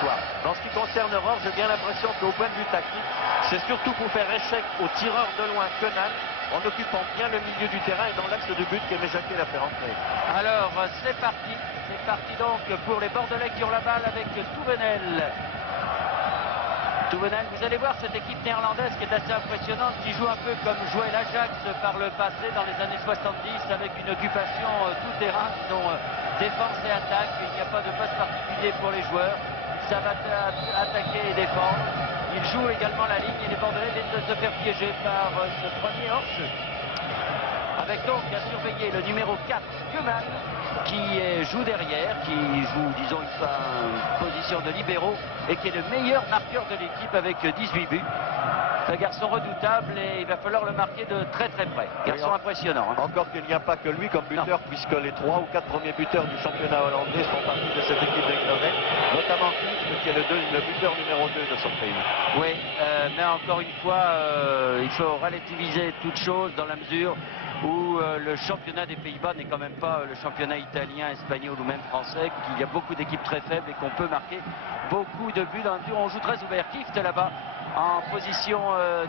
soir. Dans ce qui concerne Rohr, j'ai bien l'impression qu'au point de vue tactique, c'est surtout pour faire échec aux tireurs de loin Koeman, en occupant bien le milieu du terrain et dans l'axe de but qu'Aimé Jacquet l'a fait rentrer. Alors, c'est parti donc pour les Bordelais qui ont la balle avec Touvenel. Touvenel, vous allez voir cette équipe néerlandaise qui est assez impressionnante, qui joue un peu comme jouait l'Ajax par le passé dans les années 70 avec une occupation tout terrain, disons défense et attaque. Il n'y a pas de poste particulier pour les joueurs. Ça va attaquer et défendre. Ils jouent également la ligne et les Bordelais viennent de se faire piéger par ce premier hors-jeu. Avec donc à surveiller le numéro 4, Koeman, qui joue derrière, qui joue, disons, une position de libéraux et qui est le meilleur marqueur de l'équipe avec 18 buts. C'est un garçon redoutable et il va falloir le marquer de très très près. Garçon impressionnant. Hein. Encore qu'il n'y a pas que lui comme buteur, puisque les 3 ou 4 premiers buteurs du championnat hollandais font partie de cette équipe d'Eindhoven, notamment Kuyt, qui est le buteur numéro 2 de son pays. Oui, mais encore une fois, il faut relativiser toute chose dans la mesure où le championnat des Pays-Bas n'est quand même pas le championnat italien, espagnol ou même français, qu'il y a beaucoup d'équipes très faibles et qu'on peut marquer beaucoup de buts dans la mesure où on joue très ouvert. Kieft là-bas en position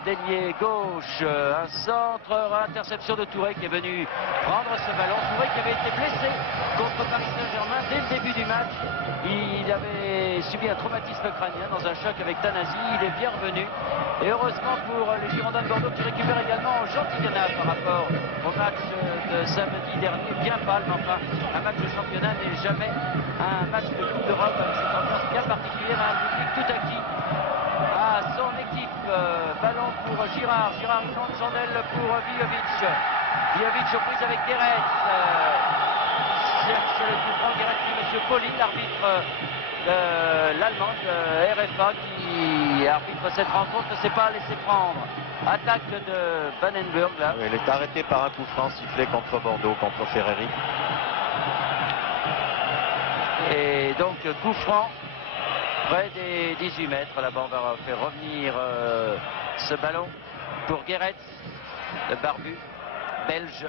d'ailier gauche, un centre, interception de Touré qui est venu prendre ce ballon. Touré qui avait été blessé contre Paris Saint-Germain dès le début du match. Il avait subi un traumatisme crânien dans un choc avec Tanasi. Il est bien revenu. Et heureusement pour les Girondins de Bordeaux qui récupèrent également Jean Tigana par rapport au match de samedi dernier. Bien pâle, mais enfin, un match de championnat n'est jamais un match de Coupe d'Europe avec cette ambiance bien particulière, un public tout acquis à son équipe. Ballon pour Girard. Girard une longue chandelle pour Vijovic. Vijovic aux prises avec Guéret. Cherche le coup franc. Guéret puis M. Poli, l'arbitre l'Allemand RFA qui arbitre cette rencontre, ne s'est pas laissé prendre. Attaque de Vandenberg là. Oui, il est arrêté par un coup franc sifflé contre Bordeaux, contre Ferreri. Et donc coup franc près des 18 mètres. Là-bas on va faire revenir ce ballon pour Guéret, le barbu belge,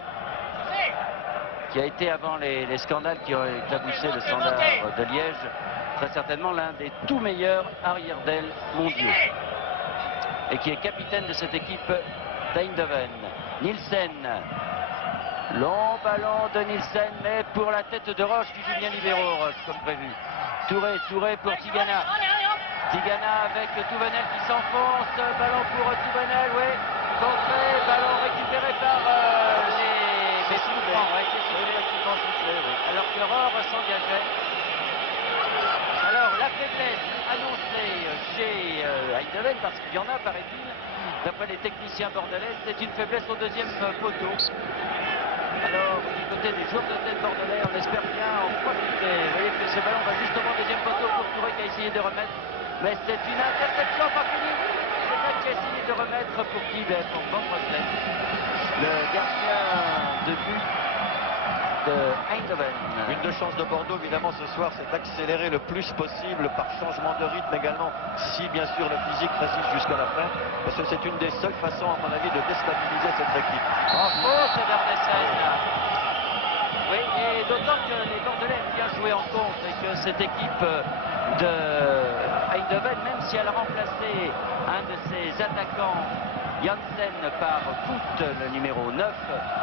qui a été avant les scandales qui ont éclaboussé le Standard de Liège, très certainement l'un des tout meilleurs arrière-d'aile mondiaux. Et qui est capitaine de cette équipe d'Eindhoven. Nielsen. Long ballon de Nielsen, mais pour la tête de Roche qui joue bien libéraux, Roche, comme prévu. Touré pour Tigana. Tigana avec Touvenel qui s'enfonce. Ballon pour Touvenel, oui. Contré, ballon récupéré par les souffrants. Alors que Rohr s'engageait. Alors la faiblesse annoncée chez Eindhoven, parce qu'il y en a, paraît-il, d'après les techniciens bordelais, c'est une faiblesse au deuxième poteau. Alors du côté des joueurs de tête bordelais, on espère bien en profiter. Vous voyez que ce ballon va justement au deuxième poteau pour Touré qui a essayé de remettre, mais c'est une interception pas finie. C'est là qui a essayé de remettre pour qui? Pour Van Breukelen, le gardien de but de Eindhoven. Une de chance de Bordeaux, évidemment, ce soir, c'est d'accélérer le plus possible par changement de rythme également, si bien sûr le physique résiste jusqu'à la fin, parce que c'est une des seules façons, à mon avis, de déstabiliser cette équipe. Bravo, ce Darnessen. Oui, et d'autant que les Bordelais aiment bien jouer en contre et que cette équipe de Eindhoven, même si elle a remplacé un de ses attaquants, Janssen, par Voet, le numéro 9,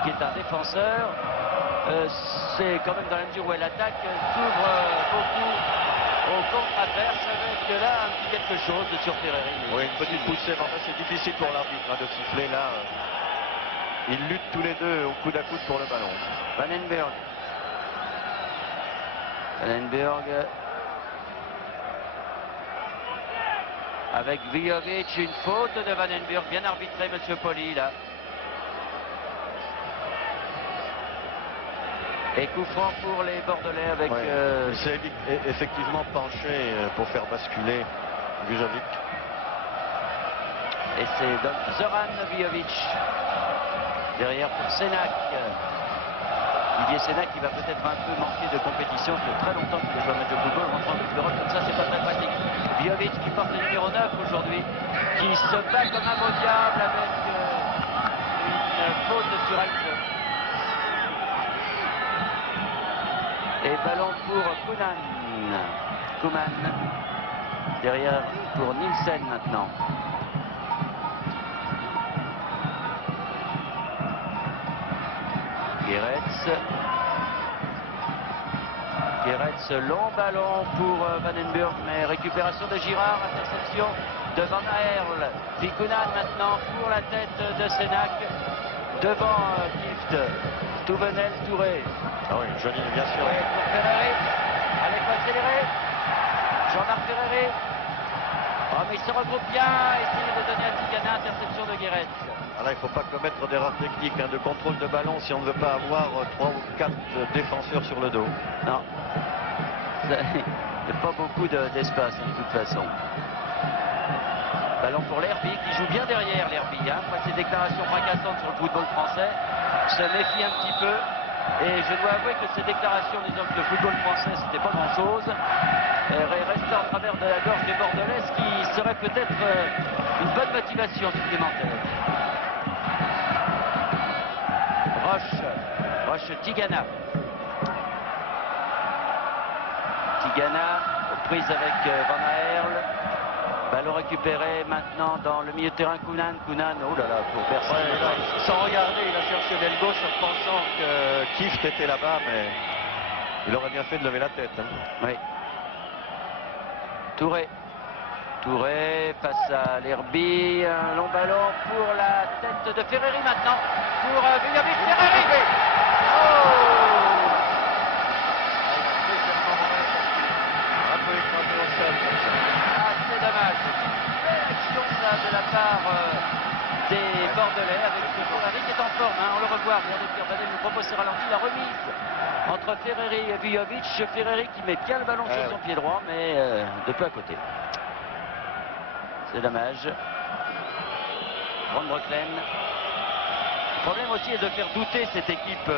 qui est un défenseur, c'est quand même dans la mesure où elle attaque, s'ouvre beaucoup au contre-adverse avec là un petit quelque chose sur Ferreri. Oui, une petite poussée, mais enfin, c'est difficile pour l'arbitre de siffler là. Ils luttent tous les deux au coude à coude pour le ballon. Vandenberg. Avec Vijovic, une faute de Vandenberg, bien arbitré, monsieur Poli là. Et coup franc pour les Bordelais avec... Ouais. C'est effectivement penché pour faire basculer Vijovic. Et c'est donc Zoran Vijovic. Derrière pour Senac. Olivier Senac qui va peut-être un peu manquer de compétition. Ça fait très longtemps qu'il a joué un match de football. Rentrant en Coupe d'Europe comme ça, c'est pas très pratique. Vijovic qui porte le numéro 9 aujourd'hui. Qui se bat comme un beau diable avec une faute sur Alpes. Et ballon pour Koeman. Derrière pour Nielsen maintenant. Geretz, long ballon pour Vandenburg, mais récupération de Girard, interception de Van Aerle. Pikunan maintenant pour la tête de Sénac, devant Kieft, Touvenel, Touré. Ah oui, joli, bien sûr. Oui, pour Ferreri, allez, faut accélérer. Jean-Marc Ferreri. Oh, mais il se regroupe bien, essayer de donner à Tigana, interception de Geretz. Là, il ne faut pas commettre d'erreurs techniques de contrôle de ballon si on ne veut pas avoir 3 ou 4 défenseurs sur le dos. Non. Il n'y a pas beaucoup d'espace de toute façon. Ballon pour l'Herbie qui joue bien derrière l'Herbie. Après ses déclarations fracassantes sur le football français, se méfie un petit peu. Et je dois avouer que ces déclarations disant que le football français c'était pas grand chose restent en travers de la gorge des Bordelais, ce qui serait peut-être une bonne motivation supplémentaire. Roche Tigana. Tigana aux prises avec Van Aerle. Ballon récupéré maintenant dans le milieu de terrain. Kounan, oh là là, pour personne. Ouais, sans regarder, il a cherché l'aile gauche en pensant que Kieft était là-bas, mais il aurait bien fait de lever la tête. Oui. Touré face à l'Herbie, un long ballon pour la tête de Ferreri maintenant, pour Vujovic, Ferreri. Oh! Un peu écrasé au sol. Ah, c'est dommage. C'est une belle action ça, de la part des Bordelais avec Ferreri qui est en forme. On le revoit. Regardez, Pierre Badel nous propose ce ralenti. La remise entre Ferreri et Vujovic. Ferreri qui met bien le ballon sur son pied droit, mais de peu à côté. C'est dommage. Ron Brooklyn. Le problème aussi est de faire douter cette équipe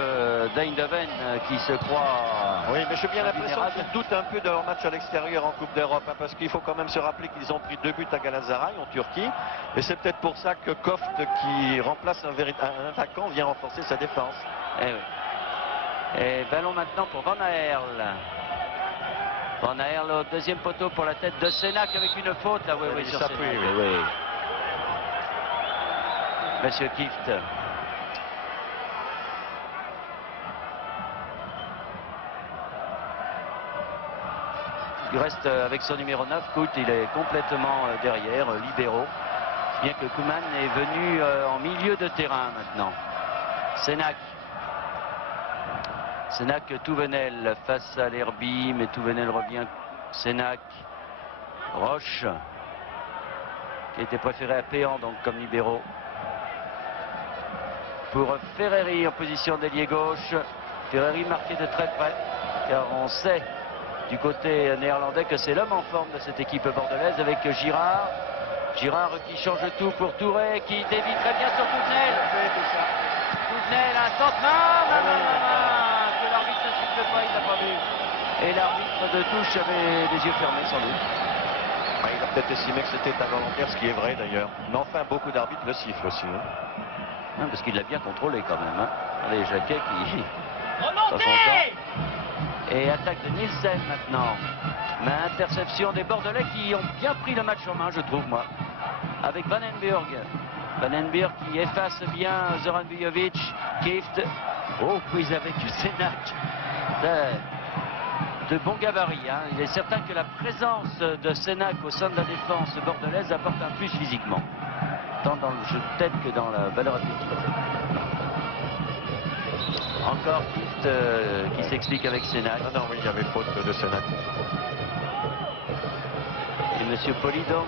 d'Eindhoven qui se croit... Oui, mais j'ai bien l'impression qu'ils doutent un peu de leur match à l'extérieur en Coupe d'Europe, parce qu'il faut quand même se rappeler qu'ils ont pris 2 buts à Galatasaray en Turquie. Et c'est peut-être pour ça que Koft, qui remplace un attaquant, vient renforcer sa défense. Eh oui. Et ballon maintenant pour Van Aerle. Van Aerle au deuxième poteau pour la tête de Sénac avec une faute. Là, oui, sur Sénac. Oui. Monsieur Kieft. Il reste avec son numéro 9, Kout, il est complètement derrière, libéraux. Bien que Koeman est venu en milieu de terrain maintenant. Sénac, Touvenel face à l'Herbie, mais Touvenel revient. Sénac, Roche, qui était préféré à Péan, donc comme libéraux. Pour Ferreri en position d'ailier gauche. Ferreri marqué de très près, car on sait du côté néerlandais que c'est l'homme en forme de cette équipe bordelaise avec Girard. Girard qui change tout pour Touré, qui dévie très bien sur Touvenel. Touvenel, un centre. Non, que l'arbitre ne siffle pas, il l'a pas vu. Et l'arbitre de touche avait les yeux fermés sans doute. Ouais, il a peut-être estimé que c'était involontaire, ce qui est vrai d'ailleurs. Mais enfin, beaucoup d'arbitres le sifflent aussi. Non, parce qu'il l'a bien contrôlé quand même. Les Jacquet qui... Remontez! Et attaque de Nielsen maintenant. Mais interception des Bordelais qui ont bien pris le match en main, je trouve, moi. Avec Vandenburg. Vandenburg qui efface bien Zoran Vujovic. Kieft. Oh, prise avec Sénac. De bon gabarit. Il est certain que la présence de Sénac au sein de la défense bordelaise apporte un plus physiquement. Tant dans le jeu de tête que dans la valeur athlétique. Encore Kieft qui s'explique avec Sénac. Ah non, oui, il y avait faute de Sénac. Et M. Poli donc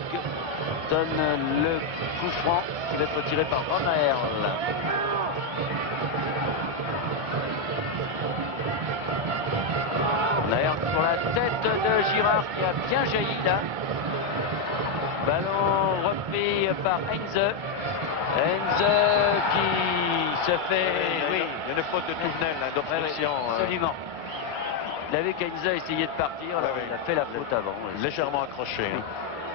donne le coup franc qui va être tiré par Van Aerle. Van Aerle pour la tête de Girard qui a bien jailli là. Ballon repris par Heinze. Heinze qui se fait... Oui, il y a une faute de Touvenel, d'obstruction. Absolument. Il a vu qu'Heinze a essayé de partir, alors il a fait la faute avant. Légèrement accroché.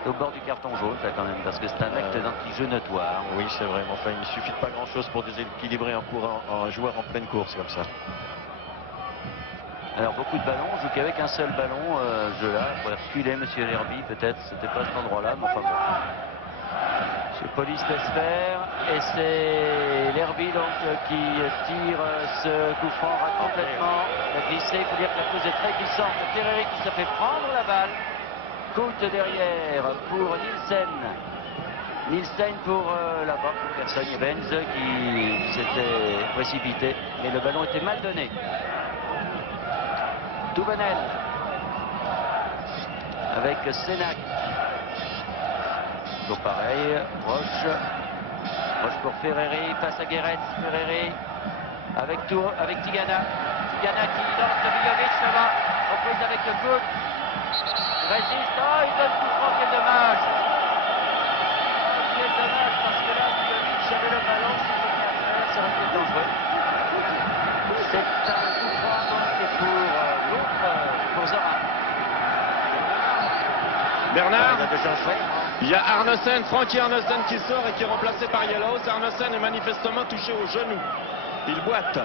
Au bord du carton jaune, ça quand même, parce que c'est un acte d'anti-jeu notoire. Oui, c'est vrai, mais enfin, il ne suffit de pas grand-chose pour déséquilibrer un joueur en pleine course comme ça. Alors beaucoup de ballons, on joue qu'avec un seul ballon, jeu là, il faudrait reculer Monsieur Lerby peut-être, c'était pas cet endroit-là, mais enfin bon. Monsieur Police laisse faire, et c'est Lerby donc qui tire ce coup franc, rate complètement, il a glissé, il faut dire que la pelouse est très glissante, Ferreri qui se fait prendre la balle, coûte derrière pour Nielsen. Nielsen pour là-bas, pour personne, il y avait Enze qui s'était précipité, mais le ballon était mal donné. Touvenel avec Sénac. Tout pareil, Roche pour Ferreri, passe à Guéret, Ferreri avec Tigana. Tigana qui lance Vijovic là-bas, reprise avec le coude. Il résiste, oh il donne coup franc, quel dommage. Quel dommage parce que là Vijovic avait le ballon, s'il faut bien faire, ça aurait été dangereux. C'est un coup franc donc pour l'autre, pour Zoran. Bernard, Il a déjà joué. il y a Arnesen, Frankie Arnesen qui sort et qui est remplacé par Yellows. Arnesen est manifestement touché au genou. Il boite.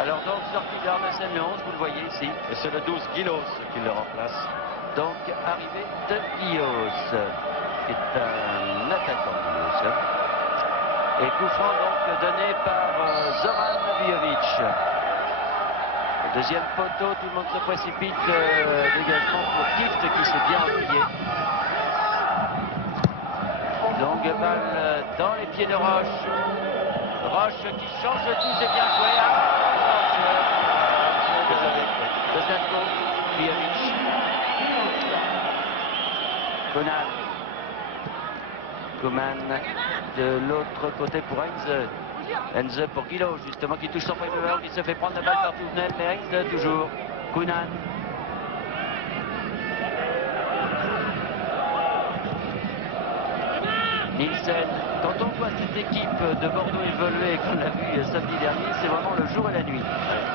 Alors donc sortie d'Arnesen le 11, vous le voyez ici. Et c'est le 12 Guilos qui le remplace. Donc arrivée de Guillos, qui est un attaquant Guillos. Et coup franc donc donné par Zoran Vijovic. Deuxième poteau, tout le monde se précipite, dégagement pour Kift qui s'est bien appuyé. Longue balle dans les pieds de Roche. Roche qui change de tout, c'est bien joué. De Zlatko Vijovic. Koeman de l'autre côté pour Enze. Enze pour Guilo, justement, qui touche son premier ballon, qui se fait prendre la balle par Touvenel, mais Enze toujours. Koeman. Nielsen. Quand on voit cette équipe de Bordeaux évoluer, qu'on l'a vu samedi dernier, c'est vraiment le jour et la nuit.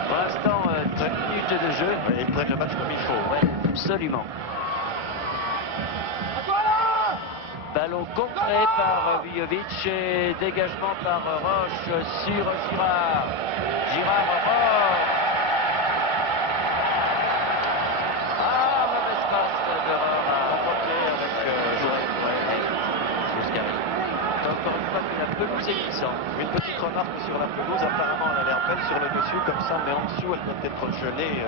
Pour l'instant, 10 minutes de jeu. Et ils prennent le match comme il faut. Ouais, absolument. Ballon contré par Vijovic et dégagement par Roche sur Girard. Girard, mauvaise passe de Roche à remporter avec c'est ce qui arrive. Encore une fois, la pelouse est glissante. Une petite remarque sur la pelouse, apparemment elle a l'air belle sur le dessus comme ça, mais en dessous elle doit être gelée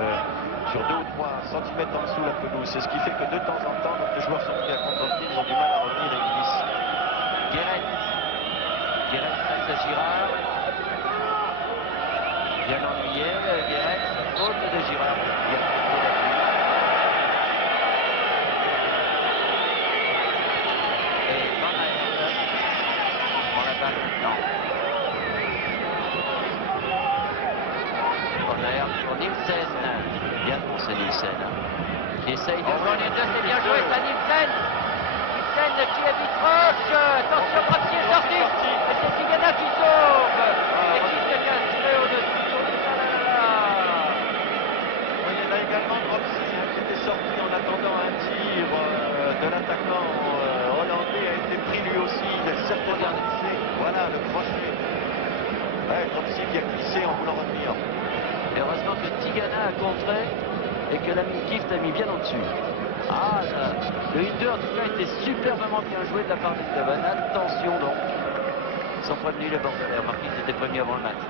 sur 2 ou 3 cm en dessous la pelouse. C'est ce qui fait que de temps en temps, donc les joueurs sont pris à contre-pied, ils ont du mal à revenir et ils glissent. Guéret face à Girard. Bien ennuyé, Guéret, faute de Girard. Et Van Aert prend la balle maintenant. Van Aert pour Nielsen. Bien pensé Nielsen. Qui essaye de jouer en Nielsen, c'est bien joué ça Nielsen. Nielsen qui évite Roche. Attention, bras de pied sorti. Et c'est Tigana qui sauve. Et qui se casse tiré au-dessus. Il y en a également Dropsy qui était sorti en attendant un tir de l'attaquant hollandais, a été pris lui aussi, il a certainement glissé. Voilà le crochet. Ouais, Dropsy qui a glissé en voulant revenir. Et heureusement que Tigana a contré et que l'ami Kift a mis bien au-dessus. Le 1-2 en tout cas était superbement bien joué de la part de Cleven. Attention donc. Ils sont prévenus les Bordelais. Remarquez qu'ils étaient prévenus avant le match.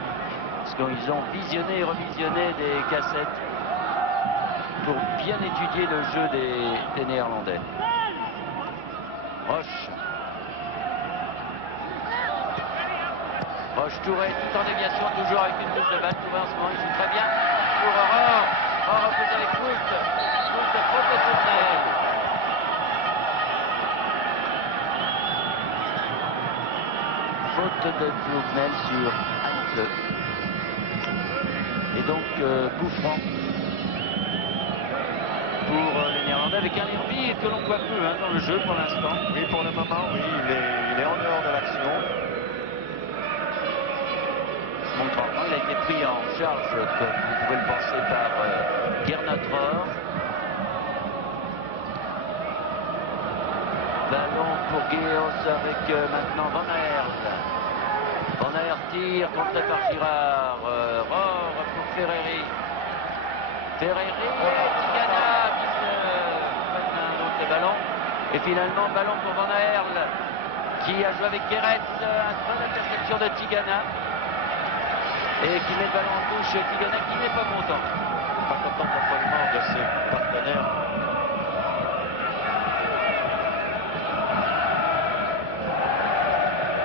Parce qu'ils ont visionné et revisionné des cassettes pour bien étudier le jeu des Néerlandais. Roche. Roche Touré tout en déviation, toujours avec une touche de balle. Touré en ce moment, il joue très bien pour Aurore. Aurore repose avec Foult. Foult professionnel. Faute de Touvenel sur Heinze. Et donc, coup franc pour les Néerlandais avec un Lerby que l'on voit peu dans le jeu pour l'instant. Oui, pour le moment, oui, il est en dehors de l'action. Montrant, il a été pris en charge, comme vous pouvez le penser, par Gernot. Ballon pour Guéos avec maintenant Van Aert. Van Aert tire, contré par Girard. Rohr pour Ferreri. Ferreri et Tigana qui se prennent donc le ballon. Et finalement, ballon pour Van Aerle qui a joué avec Guéret. Un bonne interception de Tigana. Et qui met le ballon en touche. Tigana qui n'est pas content. Pas content de l'affolement de ses partenaires.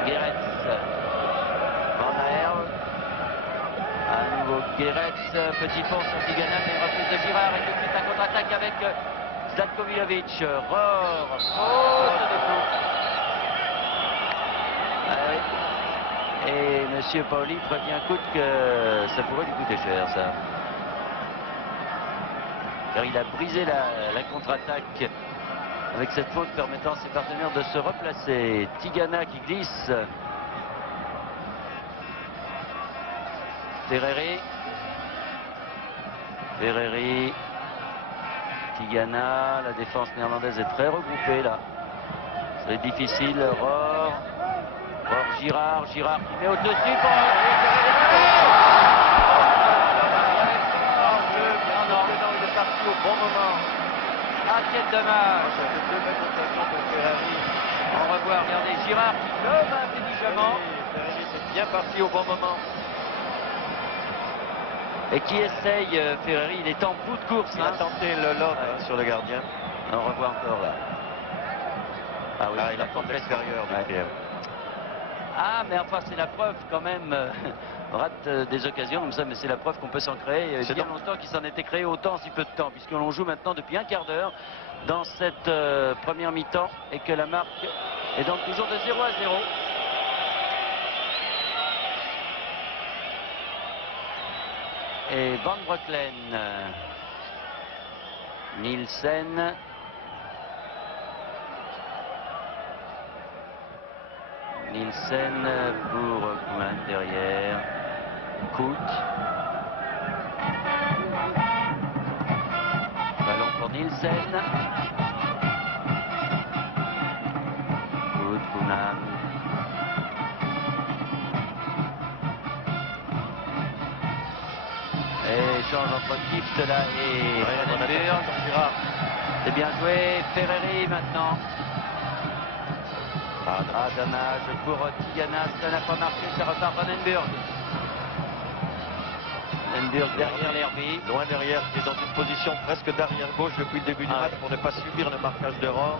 Guéret. Van Aerle. À nouveau Guéret. Petit pont sur Tigana, mais reprise de Girard. Et tout de suite la contre-attaque avec Zlatkovic. Faute de fou. Et Monsieur Pauli prévient Coute que ça pourrait lui coûter cher, ça. Car il a brisé la contre-attaque avec cette faute permettant à ses partenaires de se replacer. Tigana qui glisse. Ferreri. Tigana, la défense néerlandaise est très regroupée là. C'est difficile. Rohr, Girard qui met au-dessus pour... Il est parti au bon moment. Ah, quel dommage. C'était 2 belles occasions pour Ferreri. On revoit, regardez, Girard qui lobe intelligemment. Ferreri est bien parti au bon moment. Et qui essaye, Ferreri, il est en bout de course. Il a tenté le lob sur le gardien. On revoit encore là. Ah oui, Il a fait l'extérieur du pied. Ah, mais enfin, c'est la preuve quand même. On rate des occasions comme ça, mais c'est la preuve qu'on peut s'en créer. Il y a bien longtemps qu'il s'en était créé autant en si peu de temps, puisqu'on joue maintenant depuis un quart d'heure dans cette première mi-temps et que la marque est donc toujours de 0-0. Et Van Breukelen, Nielsen, pour Coulin derrière, Coute, ballon pour Nielsen, Coute, Coulin. Et échange entre Kift là et Vandenburg. C'est bien joué. Ferreri maintenant. Ah, dommage pour Tigana. Ça n'a pas marché. Ça repart Vandenburg. Vandenburg derrière l'Herbie. Loin derrière, qui est dans une position presque d'arrière gauche depuis le début du match pour ne pas subir le marquage de Rohr.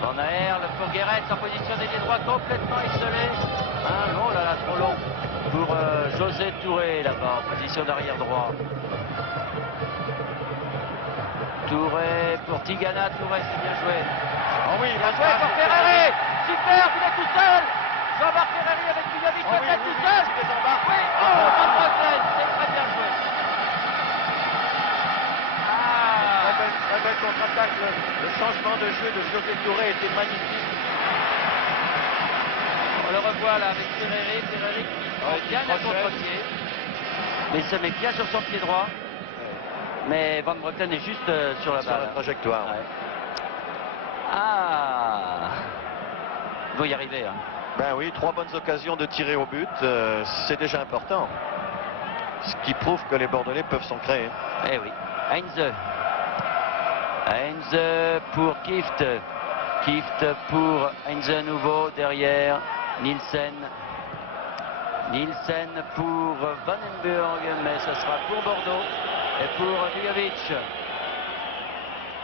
Van Aerle pour Guéret en position d'ailier droit complètement isolé. Oh là là, trop long. Pour José Touré là-bas en position d'arrière droit. Touré pour Tigana, Touré c'est bien joué. Oh oui, Bien joué pour Ferreri. Super, il est tout seul. Jean-Marc Ferreri avec Villavic peut-être tout seul. Oui, Van Breukelen, c'est très bien joué. Très belle contre-attaque. Le changement de jeu de José Touré était magnifique. On le revoit là avec Ferreri qui bien à contre-pied. Mais il se met bien sur son pied droit. Mais Van Breukelen est juste sur la balle. Sur la trajectoire. Ouais. Ah, il faut y arriver. Hein. Ben oui, 3 bonnes occasions de tirer au but, c'est déjà important. Ce qui prouve que les Bordelais peuvent s'en créer. Eh oui. Heinze pour Kift. Kift pour Heinze à nouveau derrière Nielsen. Nielsen pour Vandenburg, mais ce sera pour Bordeaux et pour Vujovic.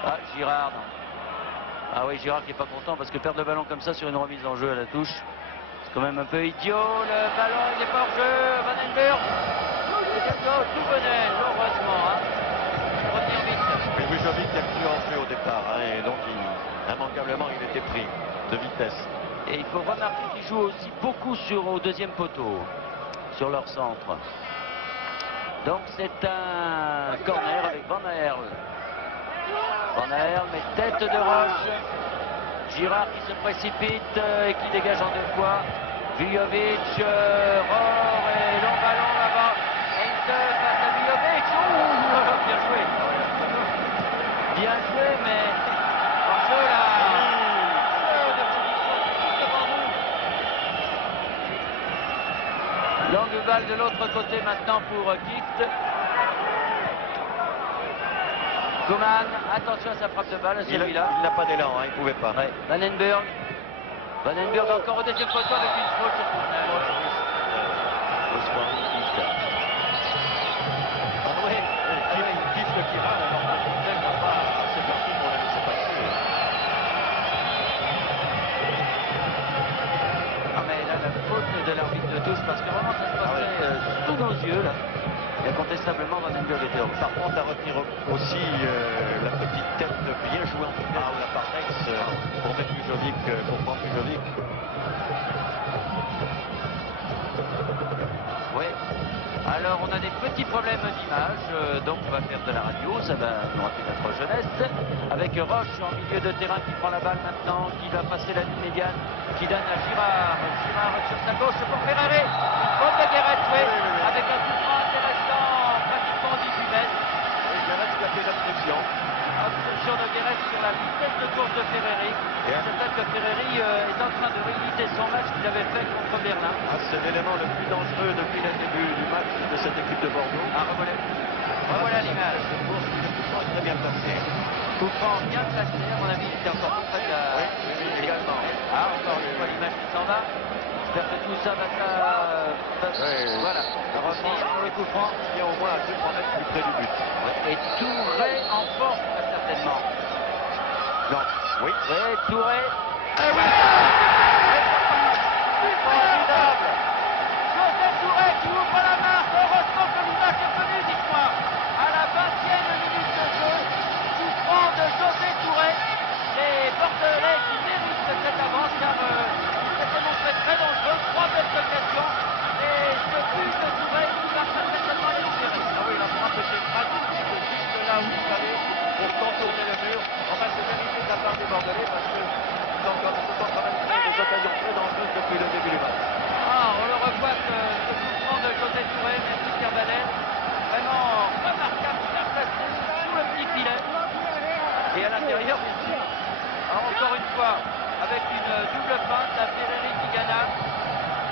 Ah, Girard. Ah oui, Girard qui n'est pas content parce que perdre le ballon comme ça sur une remise en jeu à la touche, c'est quand même un peu idiot. Le ballon, il n'est pas hors jeu. Vandenburg. Tout venait, heureusement. Hein. Revenir vite. Mais Vujovic a plus en jeu au départ, et donc immanquablement il était pris de vitesse. Et il faut remarquer qu'ils jouent aussi beaucoup au deuxième poteau, sur leur centre. Donc c'est un corner avec Van Aerle. Van Aerle, mais tête de roche. Girard qui se précipite et qui dégage en 2 fois. Vujovic, Rohr et long ballon là-bas. Heinze face à Vujovic. Bien joué. Bien joué, mais en jeu là. Longue balle de l'autre côté maintenant pour Kift. Coman, attention à sa frappe de balle, celui-là. Il n'a pas d'élan, hein, il ne pouvait pas. Ouais. Vandenberg. Vandenberg encore au deuxième poteau avec une faute sur Tournel. Il gifle qui râle alors que Tournel n'a pas assez parti pour la laisser passer. Ah mais là la faute de l'arbitre de touche parce que vraiment ça se passait sous nos yeux là. Et incontestablement Vandenberg était hors. Par contre à retenir aussi la petite tête bien jouée en finale de la part d'Aix pour mettre Pujovic, pour prendre Pujovic. Oui. Alors on a des petits problèmes d'image, donc on va faire de la radio, ça va nous rappeler notre jeunesse. Avec Roche en milieu de terrain qui prend la balle maintenant, qui va passer la ligne médiane, qui donne à Girard. Girard sur sa gauche pour Ferrari. Une faute de Guéret, oui, avec un coup franc intéressant, pratiquement 18 mètres. Et Guéret qui a fait l'obstruction. Obstruction de Guéret sur la vitesse de course de Ferrari. Et peut-être que Ferrari est en train de rééditer son match qu'il avait fait contre Berlin. Ah, c'est l'élément le plus dangereux depuis le début du match de cette équipe de Bordeaux. Ah, revoilà l'image. Le coup franc très bien placé. Coup franc bien placé, à mon avis, il était encore tout près de la... Oui, également. Ah, encore une fois l'image qui s'en va. J'espère que tout ça va voilà, revenir pour le coup franc. Il y a au moins à 2-3 mètres plus près du but. Et Touré en force, très certainement. Non, oui. Oui, Touré. Eh oui, Formidable. José Touré qui ouvre la marque. Heureusement que l'image est venue, dites-moi. À la 20e minute de jeu, coup franc de José Touré. Les Bordelais qui méritent cette avance car il s'était montré très dangereux. 3 belles occasions. Et ce but de Touré qui va certainement les libérer. Ah oui, la frappe était magnifique, juste là où il fallait pour contourner le mur. Enfin, c'est mérité de la part des Bordelais parce que ils ont quand même créé des occasions très dangereuses depuis le début du match. Ah, on le revoit ce coup franc de José Touré, merci Carvalel. Vraiment remarquable, bien placé sous le petit filet. Et à l'intérieur ici, alors encore une fois, avec une double feinte, la Ferreri qui gana.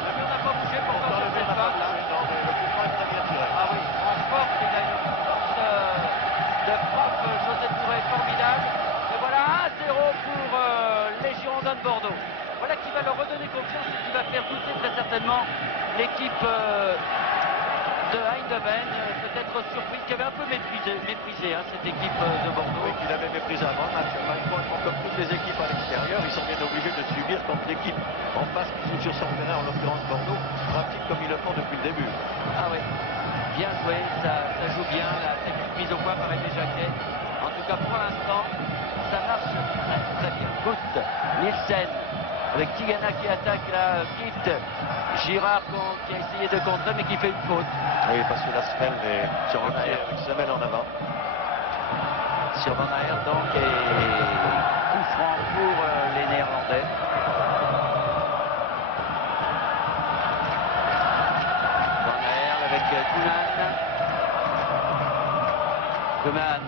Le mur n'a pas bougé pourtant sur cette feinte là. Non, mais le coup franc est très bien tiré. Ah oui, en force, il a une force de frappe, José Touré formidable. Et voilà 1-0 pour les Girondins de Bordeaux. Voilà qui va leur redonner confiance et qui va faire douter très certainement l'équipe de Eindhoven, peut-être surprise, qui avait un peu méprisé cette équipe de Bordeaux. Oui, qu'il avait méprisé avant le match. Franchement, comme toutes les équipes à l'extérieur, ils sont bien obligés de subir contre l'équipe en face qui joue sur son terrain, en l'occurrence Bordeaux, pratique comme ils le font depuis le début. Ah oui, bien joué, ça joue bien, la technique mise au point par Aimé Jacquet. En tout cas, pour l'instant, ça marche très très bien. Koust, Nielsen, avec Tigana qui attaque la quitte. Girard qui a essayé de contrer mais qui fait une faute. Oui, parce que la semelle est sur un pied avec semelle en avant. Sur Van Aert donc, et coup franc pour les Néerlandais. Van Aert avec Koeman. Koeman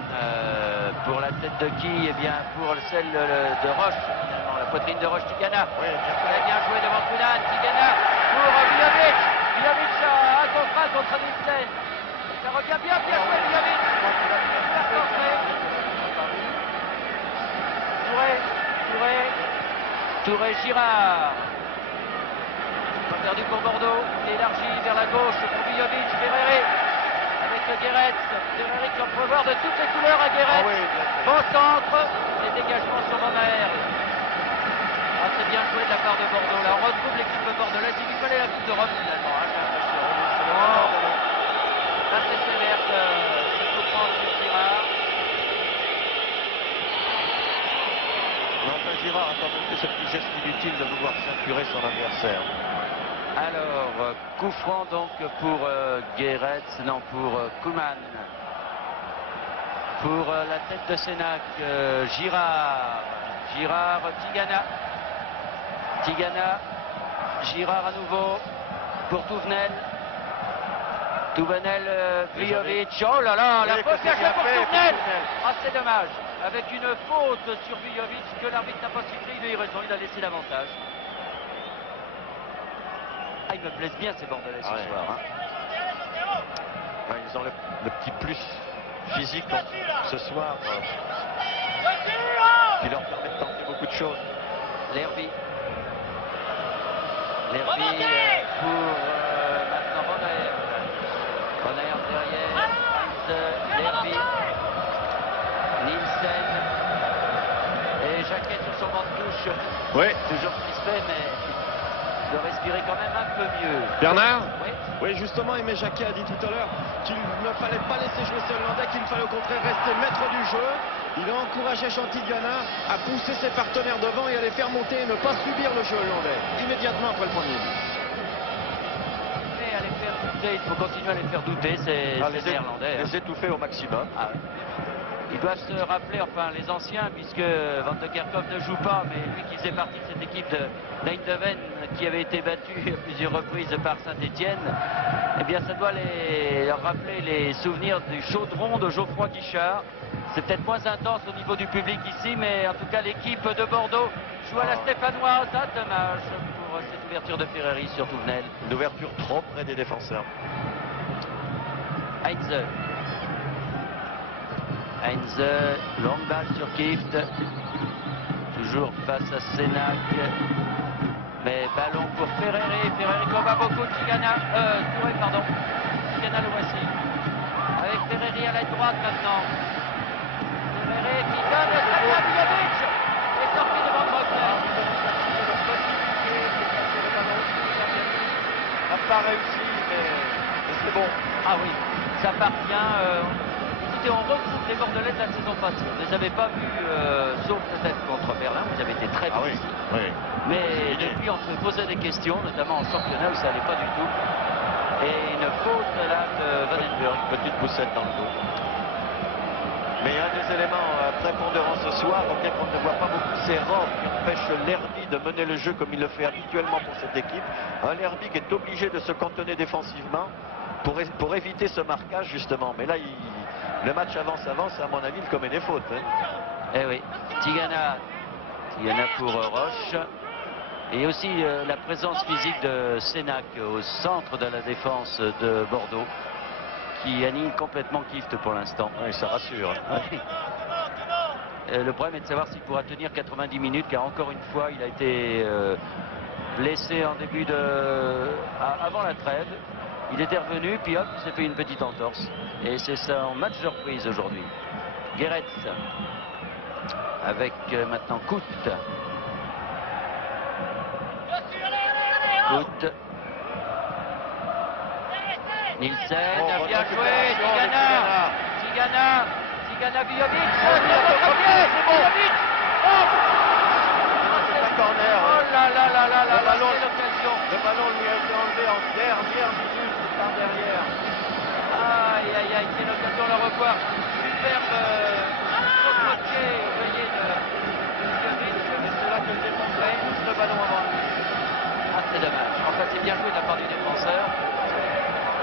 pour la tête de qui? Eh bien pour celle de Roche finalement, la poitrine de Roche. Tigana. Oui, Il a bien joué devant Koeman. Tigana pour Bijovic. Bijovic a un contrat contre Nielsen. Ça revient bien joué Bijovic. Touré, Girard. Pas perdu pour Bordeaux. Il élargit vers la gauche pour Bijovic. Ferreri avec Guéret. Ferreri qui en peut voir de toutes les couleurs à Guéret. Ah oui, Bon centre. Les dégagements sur Van Aert. Ah, c'est bien joué de la part de Bordeaux. Là, on retrouve l'équipe bordelaise. Il lui fallait la Coupe d'Europe finalement. Hein, j'ai l'impression. Là, c'est sévère ce coup franc sur Girard. Enfin, Girard a quand même fait ce petit geste inutile de vouloir ceinturer son adversaire. Alors, coup franc donc pour Guéret, non pour Koeman. Pour la tête de Sénac, Girard. Girard, Tigana. Tigana. Girard à nouveau pour Touvenel. Touvenel, Bijovic. Oh là là, la faute cachée pour Touvenel. Ah, c'est dommage. Avec une faute sur Bijovic que l'arbitre n'a pas sifflé, il a eu raison, il a laissé l'avantage. Ah, ils me plaisent bien ces Bordelais ce soir. Hein. Ouais, ils ont le petit plus physique ce soir qui leur permet de tenter beaucoup de choses. Lerby. Lerby pour maintenant Van Aert. Van Aert derrière. Heinze, Lerby. Nielsen. Et Jacquet sur son banc de touche. Oui. Toujours crispé, mais il doit respirer quand même un peu mieux. Bernard? Oui. Oui, justement, Aimé Jacquet a dit tout à l'heure qu'il ne fallait pas laisser jouer ce Hollandais, qu'il fallait au contraire rester maître du jeu. Il a encouragé Chantigana à pousser ses partenaires devant et à les faire monter et ne pas subir le jeu hollandais, immédiatement après le premier but. Mais à les faire douter, il faut continuer à les faire douter, c'est néerlandais. Les étouffer au maximum. Ah ouais. Ils doivent se rappeler, enfin les anciens, puisque Van de Kerkhoff ne joue pas, mais lui qui faisait partie de cette équipe d'Eindhoven qui avait été battue à plusieurs reprises par Saint-Etienne, eh bien ça doit leur rappeler les souvenirs du chaudron de Geoffroy Guichard. C'est peut-être moins intense au niveau du public ici, mais en tout cas l'équipe de Bordeaux joue à la stéphanoise. Ah, dommage pour cette ouverture de Ferreri sur Touvenel. Une ouverture trop près des défenseurs. Heinze. Heinze, longue balle sur Kieft. Toujours face à Sénac. Mais ballon pour Ferreri. Ferreri combat beaucoup. Touré, pardon. Tigana le voici. Avec Ferreri à la droite maintenant. Ferreri qui donne très bien Vujovic. Est sorti devant le Rockler. N'a pas réussi, mais c'est bon. Ah oui, ça appartient. Écoutez, on retrouve les Bordelais de la saison passée. On ne les avait pas vus, sauf peut-être contre Berlin, où ils avaient été très bons. Oui, oui. Mais depuis, on se posait des questions, notamment en championnat où ça n'allait pas du tout. Et une faute là de Vandenberg. Une petite poussette dans le dos. Mais un des éléments prépondérants ce soir, bien qu'on ne voit pas beaucoup, c'est Rome qui empêche Lerby de mener le jeu comme il le fait habituellement pour cette équipe. Un Lerby qui est obligé de se cantonner défensivement pour éviter ce marquage justement. Mais là, le match avance, à mon avis, il commet des fautes. Hein. Eh oui, Tigana pour Roche. Et aussi la présence physique de Sénac au centre de la défense de Bordeaux, qui annihile complètement Kieft pour l'instant. Oui, ça rassure. Hein. Oui. Le problème est de savoir s'il pourra tenir 90 minutes, car encore une fois, il a été blessé en début avant la trêve. Il était revenu, puis hop, il s'est fait une petite entorse. Et c'est son match de reprise aujourd'hui. Guéret avec maintenant Kout. Kout. Nielsen, bien joué, Tigana, Vujovic, Vujovic, C'est un corner. oh là là là là là, quelle occasion. Le ballon lui a été enlevé en dernière minute par derrière. Aïe aïe aïe, quelle occasion de le revoir. Superbe contre-pied, vous voyez, de Vujovic. Et c'est là que le défenseur pousse le ballon avant lui. Ah, c'est dommage. Enfin, c'est bien joué de la part du défenseur.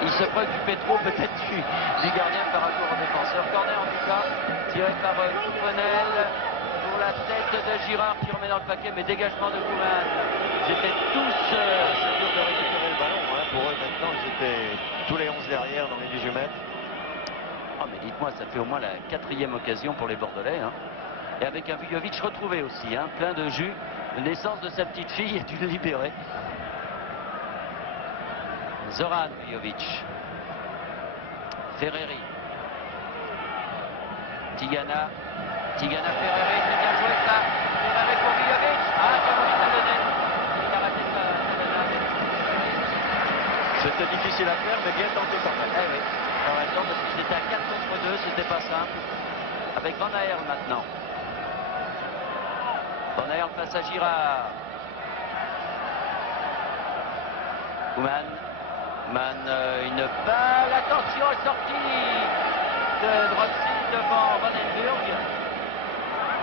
Il se préoccupait trop peut-être du gardien par rapport au défenseur. Corner en tout cas, tiré par Touvenel pour la tête de Girard qui remet dans le paquet, mais dégagement de Courant. Ils étaient tous C'est dur de récupérer le ballon. Hein. Pour eux, maintenant, ils étaient tous les 11 derrière dans les 18 mètres. Oh, mais dites-moi, ça fait au moins la 4e occasion pour les Bordelais. Hein. Et avec un Vujovic retrouvé aussi, hein, plein de jus. Naissance de sa petite fille et d'une libérée. Zoran Vujovic. Ferreri. Tigana. Ferreri, c'est bien joué ça. Ferreri pour Vujovic. Ah, bien joué Talonnet. Il a raté sa C'était difficile à faire, mais bien tenté quand même. Eh oui. En même temps, parce qu'ils étaient à 4 contre 2, c'était pas simple. Avec Van Aert maintenant. Van Aert face à Girard. Une balle, attention, sortie de Drossi devant Vandenberg.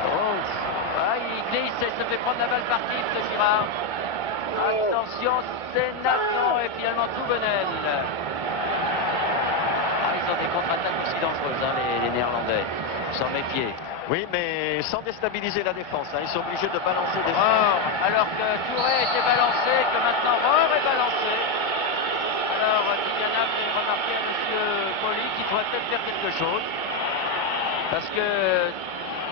Oh, ah, il glisse et se fait prendre la balle par de Girard. Attention, c'est Nathan et finalement Touvenel. Ah, ils ont des contre-attaques aussi dangereuses, hein, les Néerlandais. S'en méfier. Oui, mais sans déstabiliser la défense. Hein. Ils sont obligés de balancer des... Alors que Touré était balancé, que maintenant Rohr est balancé. Alors Tigana fait remarquer à M. Poli qu'il pourrait peut-être faire quelque chose. Parce que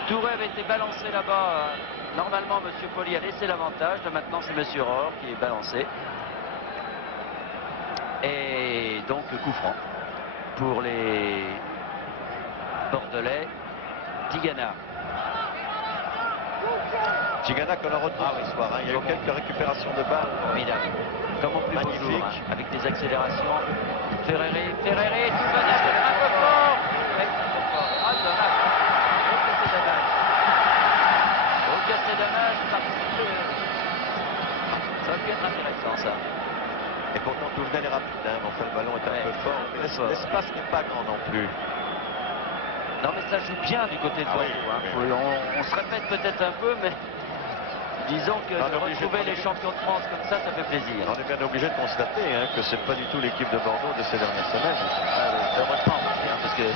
Touré avait été balancé là-bas. Normalement, M. Poli a laissé l'avantage. Maintenant, c'est M. Rohr qui est balancé. Et donc, coup franc pour les Bordelais. Tigana. Tigana qu'on a retrouvé ce soir. Il y a eu quelques récupérations de balles. Formidable. Comme au plus beau Magnifique. jour, avec des accélérations. Ferreri, tout va bien, un peu fort. Ouais, ah, dommage. Oh, que c'est dommage. Oh, que c'est dommage parce que ça aurait pu être intéressant, ça. Et pourtant, Touvenel est rapide. Hein. Enfin, le ballon est un peu fort. Un peu fort. L'espace n'est pas grand non plus. Non, mais ça joue bien du côté de Bordeaux. Oui, oui. On se répète peut-être un peu, mais disons que de retrouver les champions de France comme ça fait plaisir. On est bien obligé de constater hein, que c'est pas du tout l'équipe de Bordeaux de ces dernières semaines. Heureusement, parce que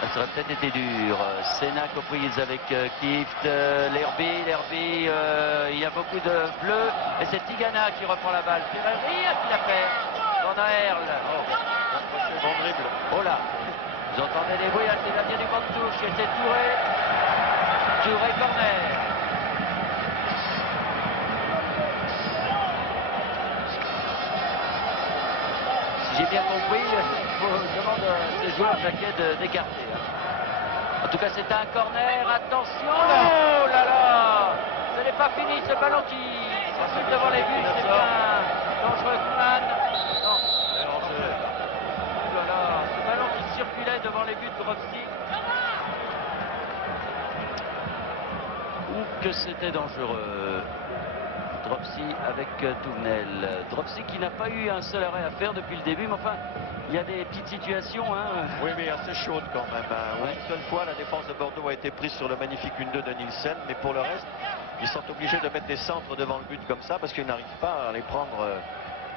ça aurait peut-être été dur. Sénac aux prises avec Kieft, Lerby, il y a beaucoup de bleus. Et c'est Tigana qui reprend la balle. Ferreri qui la perd. Van Aerle. Bon dribble. Oh là. Vous entendez les bruits, c'est la vient du banc de touche. Et c'est Touré. Touré corner. Si j'ai bien compris, je demande à ces joueurs jaquets d'écarter. En tout cas, c'est un corner. Attention. Oh là là. Ce n'est pas fini, ce ballon qui circule devant les buts. C'est bien dangereux. Kuman. Non. Oh là là. Ce ballon qui circulait devant les buts de Dropsy. Ou que c'était dangereux. Dropsy avec Touvenel. Dropsy qui n'a pas eu un seul arrêt à faire depuis le début, mais enfin, il y a des petites situations. Hein. Oui, mais assez chaude quand même. Hein. Ouais. Une seule fois, la défense de Bordeaux a été prise sur le magnifique 1-2 de Nielsen, mais pour le reste, ils sont obligés de mettre des centres devant le but comme ça parce qu'ils n'arrivent pas à les prendre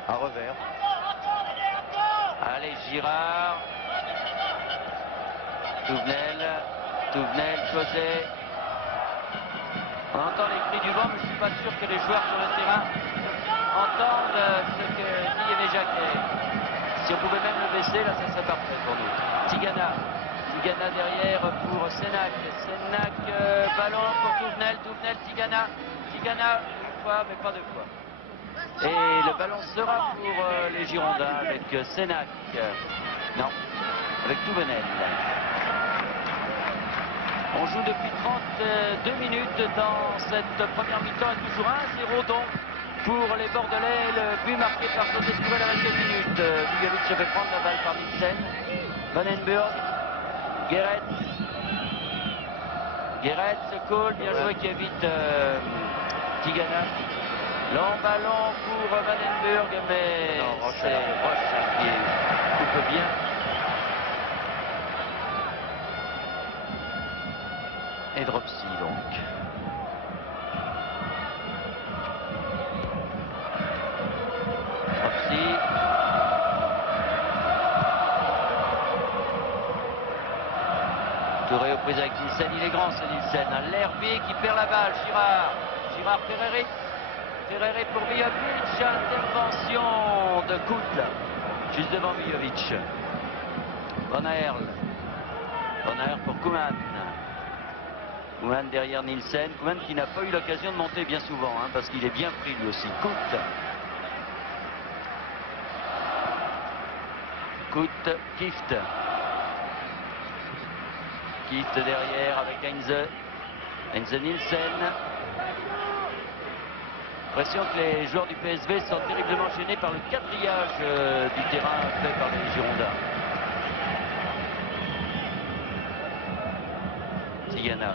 à revers. Allez, Girard. Touvenel, José. On entend les cris du vent, mais je ne suis pas sûr que les joueurs sur le terrain entendent ce que dit Aimé Jacquet. Si on pouvait même le baisser, là, ça serait parfait pour nous. Tigana derrière pour Sénac. Sénac, ballon pour Touvenel, Tigana, une fois, mais pas deux fois. Et le ballon sera pour les Girondins avec Sénac. Non, avec Touvenel. On joue depuis 32 minutes dans cette première mi-temps et toujours 1-0 donc pour les Bordelais. Le but marqué par José Touré à la 20e minute. Vujovic se fait prendre la balle par Nielsen. Vandenburg, Guéret, Kohl, bien joué qui évite Tigana. Long ballon pour Vandenburg, mais c'est Roche qui coupe bien. Et Dropsy donc. Dropsy. Touré aux prises avec Nielsen, il est grand ce Nielsen. Lerby qui perd la balle, Girard Ferreri pour Vujovic, intervention de Koutl, juste devant Vujovic. Van Aerle pour Kuman. Kuman derrière Nielsen. Kuman qui n'a pas eu l'occasion de monter bien souvent, hein, parce qu'il est bien pris lui aussi. Koutl, Kieft. Kieft derrière avec Heinze Nielsen. L'impression que les joueurs du PSV sont terriblement gênés par le quadrillage du terrain fait par les Girondins. Tigana.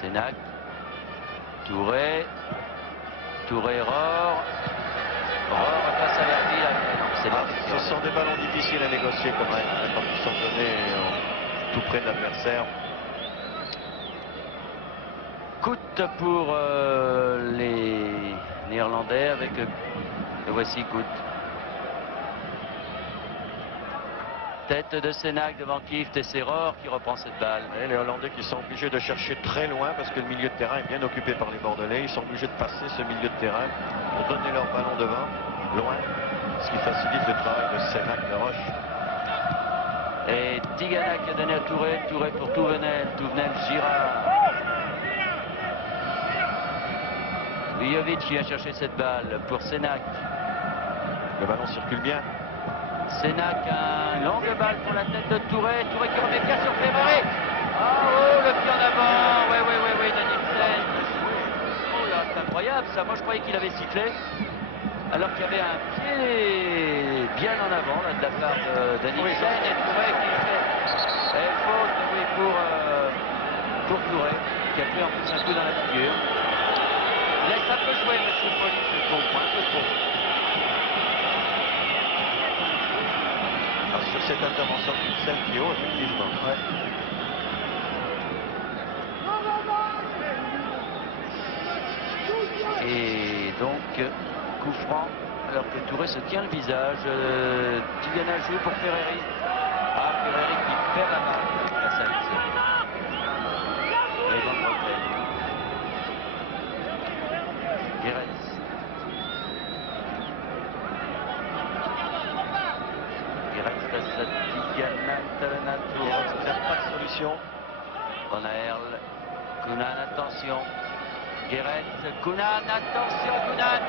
Sénac. Touré, Rohr. Rohr passe à Lerby. Ce sont des ballons difficiles à négocier quand même, hein, quand ils sont donnés tout près de l'adversaire. Koutl pour les Néerlandais avec le voici Koutl. Tête de Sénac devant Kieft et c'est Rohr qui reprend cette balle. Et les Hollandais qui sont obligés de chercher très loin parce que le milieu de terrain est bien occupé par les Bordelais. Ils sont obligés de passer ce milieu de terrain pour donner leur ballon devant, loin. Ce qui facilite le travail de Sénac, de Roche. Et Tigana qui a donné à Touré, Touré pour Touvenel, Touvenel, Girard. Vujovic qui a cherché cette balle pour Sénac. Le ballon circule bien. Sénac, un longue balle pour la tête de Touré, Touré qui remet bien sur Ferrari. Ah oh, le pied en avant, oui, Danielsen. Oh là, c'est incroyable ça, moi je croyais qu'il avait sifflé. Alors qu'il y avait un pied bien en avant là, de la part de Danielsen et Touré qui fait faute oui, pour Touré, qui a pris en plus un coup dans la figure. Laisse un peu jouer monsieur Poli, je comprends un peu trop. Alors, sur cette intervention de celle qui est haut, effectivement. Ouais. Et donc, coup franc, alors que Touré se tient le visage. Tigana joue pour Ferreri. Ah, Ferreri qui perd la main face à Hintze. Et dans le retrait. Guéretz. Guéretz face à Tigana, Talanato. Il n'y a pas de solution. Van Aerle. Kunan, attention. Guéretz, Kunan, attention Kunan.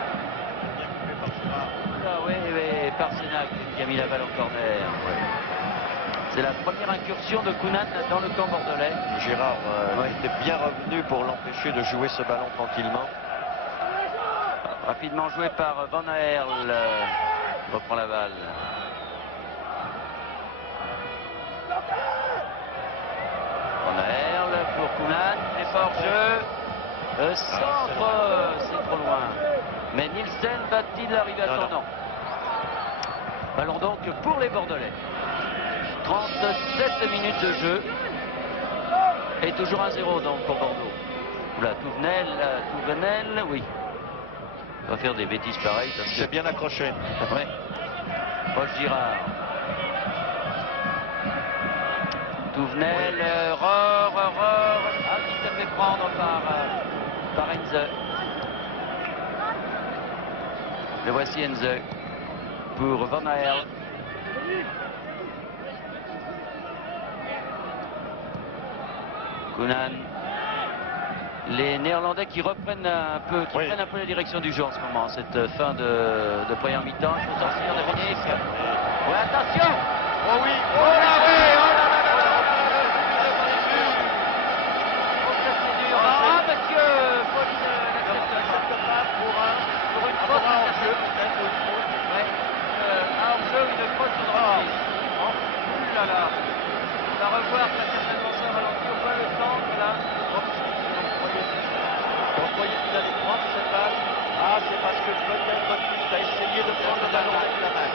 Ah oui, par Sénac qui a mis la balle au corner. Ouais. C'est la première incursion de Kunan dans le camp bordelais. Girard était bien revenu pour l'empêcher de jouer ce ballon tranquillement. Rapidement joué par Van Aerle. Reprend la balle. Van Aerle pour Kunan. Effort jeu. Centre, c'est trop loin. Mais Nielsen va-t-il arriver à temps? Non. Ballon donc pour les Bordelais. 37 minutes de jeu. Et toujours 1-0 donc pour Bordeaux. Oula, Touvenel, oui. On va faire des bêtises pareilles. C'est bien accroché. Oui. Roche Girard. Touvenel, qui s'est fait prendre par Hintze. Le voici Hintze pour Van Aerle. Kunan. Les Néerlandais qui reprennent un peu, prennent un peu la direction du jeu en ce moment, cette fin de première mi-temps. Il faut sortir de Venise. Ouais, attention! Oh oui! Oh là oui! Oh là là là là! Ah, monsieur Poli n'accepte pas pour une faute. Un hors-jeu, peut-être, ou une faute. Ouais. Un hors-jeu, une faute sur Droguis. Oh là là! On va revoir très certainement ça ralenti. On voit le centre là. Vous croyez qu'il allait prendre cette balle? Ah, c'est parce que peut-être qu'il a essayé de prendre le ballon avec la main.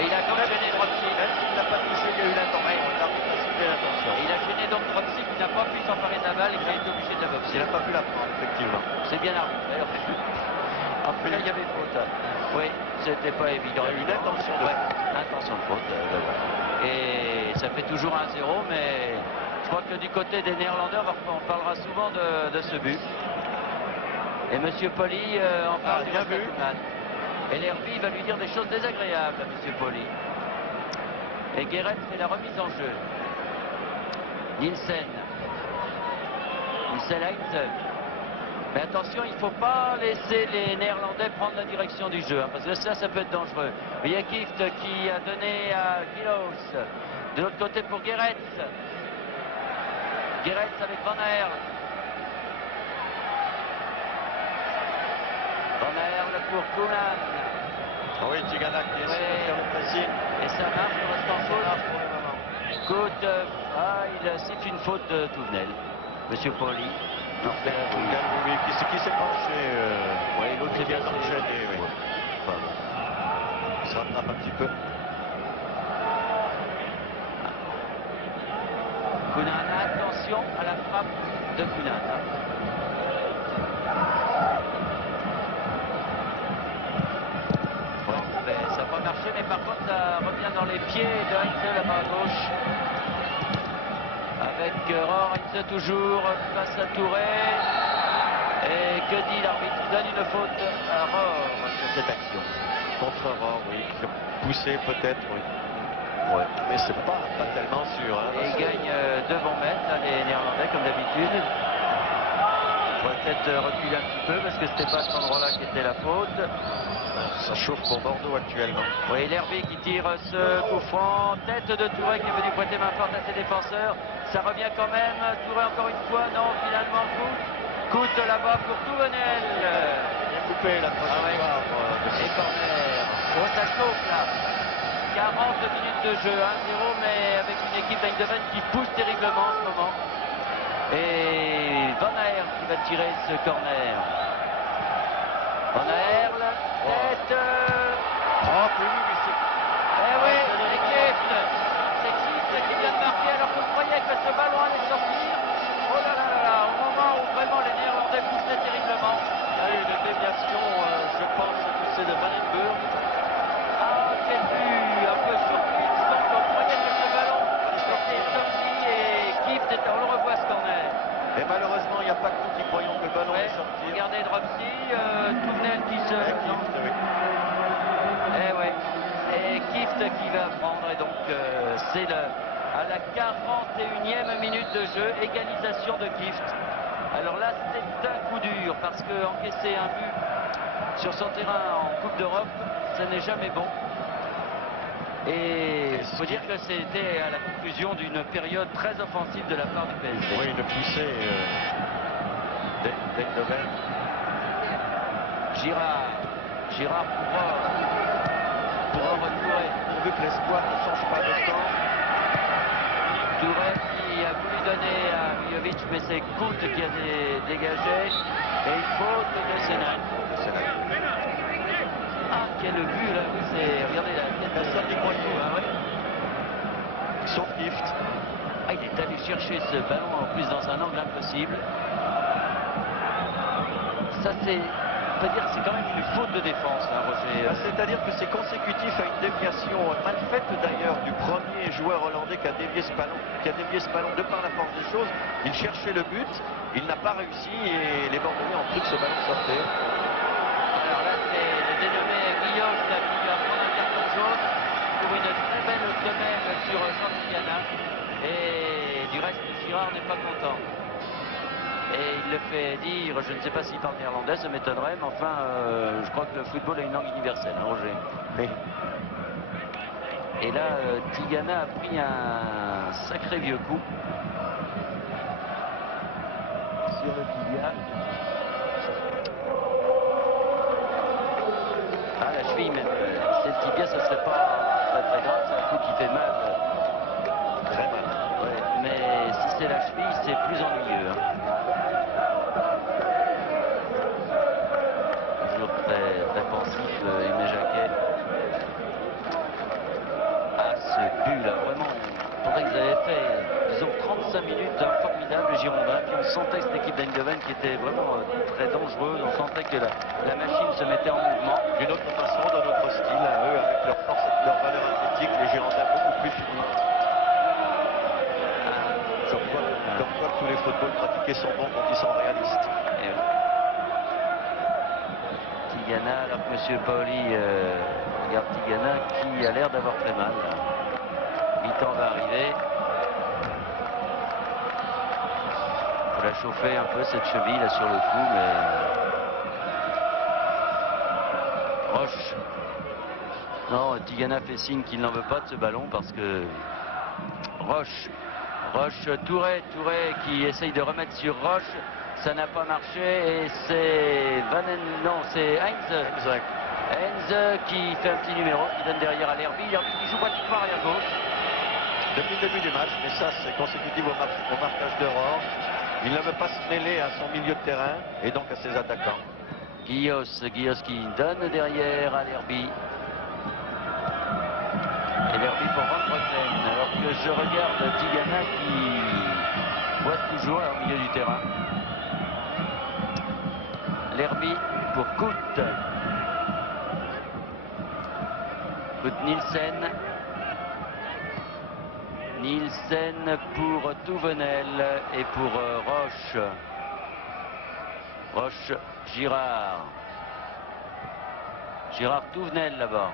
Et il a quand même gêné Dropsy. Même s'il n'a pas touché, il y a eu l'intention. L'arbitre a sifflé l'intention. Et il a gêné donc Dropsy qui n'a pas pu s'emparer de la balle et qui a été obligé de la boxer. Il n'a pas pu la prendre, effectivement. C'est bien arbitré. Après là, il y avait faute. Oui, c'était pas évident. Il y a eu une intention de faute. Intention de faute. Et ça fait toujours 1-0, mais je crois que du côté des Néerlandais, on parlera souvent de ce but. Et monsieur Poli en parle du reste. Et l'Herby va lui dire des choses désagréables à monsieur Poli. Et Guéret fait la remise en jeu. Nielsen. Nielsen Hintze. Mais attention, il ne faut pas laisser les Néerlandais prendre la direction du jeu, hein, parce que ça peut être dangereux. Villakift qui a donné à Kilos. De l'autre côté pour Guéret. Guéret avec Van Aerle. Van Aerle pour Kunan. Oui, Tigana qui essaie de faire le pressing. Et ça marche pour l'instant. Écoute, il siffle une faute de Touvenel. Monsieur Poli. Non, oui, qui s'est penché. Oui, l'autre s'est bien enchaîné. Oui. Enfin, il se rattrape un petit peu. Kunan, attention à la frappe de Kunan. Ça n'a pas marché, mais par contre ça revient dans les pieds de Hintze là-bas à gauche. Avec Rohr Hintze toujours face à Touré. Et que dit l'arbitre? Il donne une faute à Rohr sur cette action. Contre Rohr, oui. Qui a poussé peut-être, oui. Ouais, mais c'est pas tellement sûr. Hein, Et ils gagnent 2 bons mètres, là, les Néerlandais, comme d'habitude. On va peut-être reculer un petit peu parce que c'était pas à cet endroit-là qu'était la faute. Ça chauffe pour Bordeaux actuellement. Oui, L'Herbier qui tire ce coup franc. Tête de Touré qui est venu prêter main forte à ses défenseurs. Ça revient quand même. Touré encore une fois. Non, finalement, Coute là-bas pour Touvenel. Il a coupé la trajectoire Et corner. Oh, ça chauffe là. 40 minutes de jeu, 1-0, mais avec une équipe d'Eindhoven qui pousse terriblement en ce moment. Et Van Aerle qui va tirer ce corner. Van Aerle, tête. Oh, oui, mais c'est... Eh oui, c'est Kieft. C'est Kieft qui vient de marquer alors qu'on croyait que ce ballon allait sortir. Oh là là là là, au moment où vraiment les Néerlandais poussaient terriblement. Il y a eu une déviation, je pense que c'est de Vandenburg. Ah, quel but, un peu surprise, donc on croyait que ce ballon était sorti et Kieft, on le revoit ce corner. Et malheureusement, il n'y a pas que nous qui croyons que le ballon Ouais, est sorti. regardez Dropsy, Touvenel qui se... Oui. Eh ouais, et Kieft qui va prendre, et donc c'est à la 41e minute de jeu, égalisation de Kieft. Alors là, c'est un coup dur, parce qu'encaisser un but sur son terrain en Coupe d'Europe, ce n'est jamais bon. Et il faut dire que c'était à la conclusion d'une période très offensive de la part du PSG. Oui, une poussée d'Eindhoven. Girard pour Touré. Vu que l'espoir ne change pas de camp. Touré qui a voulu donner à Mijovic, mais c'est Kout qui a dégagé. Et il faute de Sénat. Ah, quel but là, oui, c'est... Regardez la tête. Personne n'y croyait. Ah, ouais. Sauf Kieft. Ah, il est allé chercher ce ballon en plus dans un angle impossible. Ça, on peut dire que c'est quand même une faute de défense, hein, Roger. C'est-à-dire que c'est consécutif à une déviation mal faite d'ailleurs du premier joueur hollandais qui a dévié ce ballon de par la force des choses. Il cherchait le but, il n'a pas réussi et les Bordelais ont cru que ce ballon sortait. Alors là, c'est le dénommé Guillaume qui va prendre un carton jaune pour une très belle semelle sur Jean-Tigana. Et du reste, Girard n'est pas content. Et il le fait dire, je ne sais pas s'il parle néerlandais, ça m'étonnerait, mais enfin, je crois que le football a une langue universelle, hein, Roger. Oui. Et là, Tigana a pris un sacré vieux coup sur le tibia. Ah, la cheville, même, c'est le tibia, ça serait pas très très grave, c'est un coup qui fait mal. Très mal. Ouais, mais si c'est la cheville, c'est plus ennuyeux. Hein. Toujours très pensif, Aimé Jacquet. Ah, ce but là, vraiment, il faudrait qu'ils avaient fait, disons, 35 minutes formidables, les Girondins. Puis on sentait que cette équipe d'Eindhoven qui était vraiment très dangereuse. On sentait que la machine se mettait en mouvement. D'une autre façon, d'un autre style, à eux, avec leur force et leur valeur athlétique, les Girondins beaucoup plus physiques. Comme quoi tous les footballs pratiqués sont bons quand ils sont réalistes. Et Tigana, alors que M. Paoli regarde Tigana qui a l'air d'avoir très mal. Mi-temps va arriver. Il faut la chauffer un peu cette cheville là sur le coup, mais Roche. Non, Tigana fait signe qu'il n'en veut pas de ce ballon parce que Roche, Touré qui essaye de remettre sur Roche, ça n'a pas marché et c'est c'est Heinz qui fait un petit numéro, qui donne derrière à L'Herbier, qui joue pratiquement arrière gauche. Depuis le début du match, mais ça c'est consécutif au marquage de Rohr. Il ne veut pas se mêler à son milieu de terrain et donc à ses attaquants. Guillos qui donne derrière à L'Herbier. Et L'Herbier pour Van Breukelen, alors que je regarde Tigana qui voit toujours au milieu du terrain. L'Herbier pour Kout. Nielsen. Nielsen pour Touvenel et pour Roche. Roche, Girard. Girard Touvenel là-bas.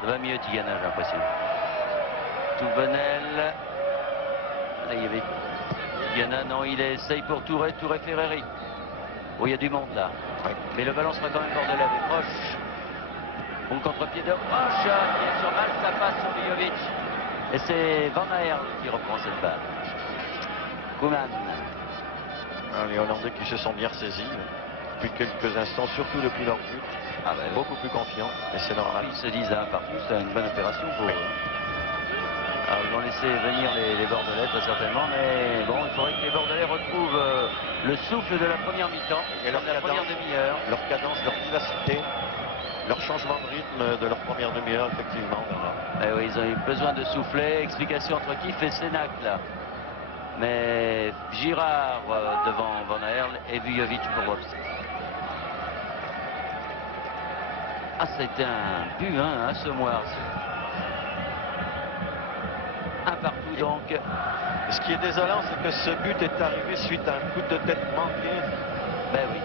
Ça va mieux Tigana, j'ai l'impression. Touvenel. Là, il y avait Tigana, non, il essaye pour Touré, Ferreri. Oh, il y a du monde là. Ouais. Mais le ballon sera quand même bordelais avec Roche. Bon contre-pied de Roche qui est sur mal, ça passe sur Vijovic. Et c'est Van Aert qui reprend cette balle. Koeman. Les Hollandais qui se sont bien ressaisis depuis quelques instants, surtout depuis leur but. Ah ben, Beaucoup plus confiants, et c'est normal. ils se disent un partout, c'est une bonne opération pour eux. Alors, ils vont laisser venir les Bordelais très certainement, mais bon, il faudrait que les Bordelais retrouvent le souffle de la première mi-temps Et leur de la première cadence. demi-heure. Leur cadence, leur vivacité, leur changement de rythme de leur première demi-heure, effectivement. Eh oui, ils ont eu besoin de souffler. Explication entre Kief et Sénac là. Mais Girard devant Van Aert et Vijovic pour Wobst. Ah, c'était un but, hein, Assommoir. Un partout donc. Ce qui est désolant, c'est que ce but est arrivé suite à un coup de tête manqué Ben oui,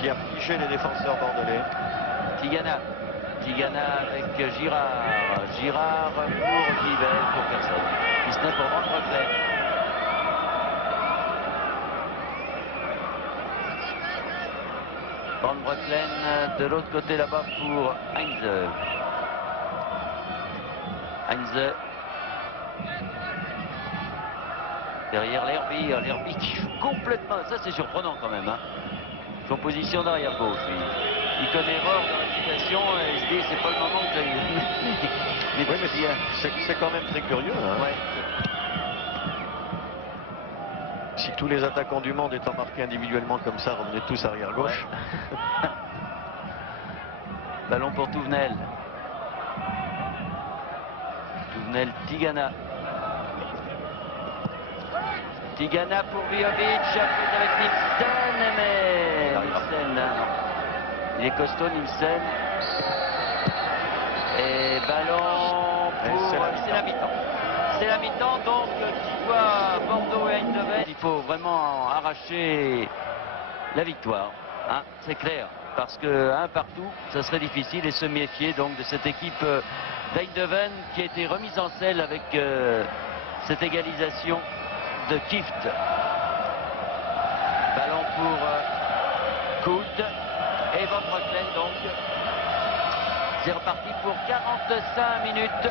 qui a figé les défenseurs bordelais. Tigana avec Girard. Girard pour Kivel, pour personne. Il se n'est pour Van Breukelen. Van Breukelen de l'autre côté là-bas pour Heinze. Heinze. Derrière l'Herbie qui joue complètement. Ça c'est surprenant quand même. Hein. En position d'arrière gauche. Il connaît Rohr dans la situation et il se dit c'est pas le moment que j'aille. Oui, mais c'est quand même très curieux. Hein. Ouais. Si tous les attaquants du monde étant marqués individuellement comme ça revenaient tous arrière gauche. Ouais. Ballon pour Touvenel. Touvenel, Tigana. Tigana pour Vijovic, après avec Nielsen, mais Nielsen, non. Il est costaud, Nielsen. Et ballon pour... C'est la mi-temps. C'est la mi-temps, donc qui voit Bordeaux et Eindhoven. Il faut vraiment arracher la victoire, hein, c'est clair. Parce que un partout, ça serait difficile et se méfier donc de cette équipe d'Eindhoven qui a été remise en selle avec cette égalisation de Kieft. Ballon pour Kout et Van Breukelen donc. C'est reparti pour 45 minutes.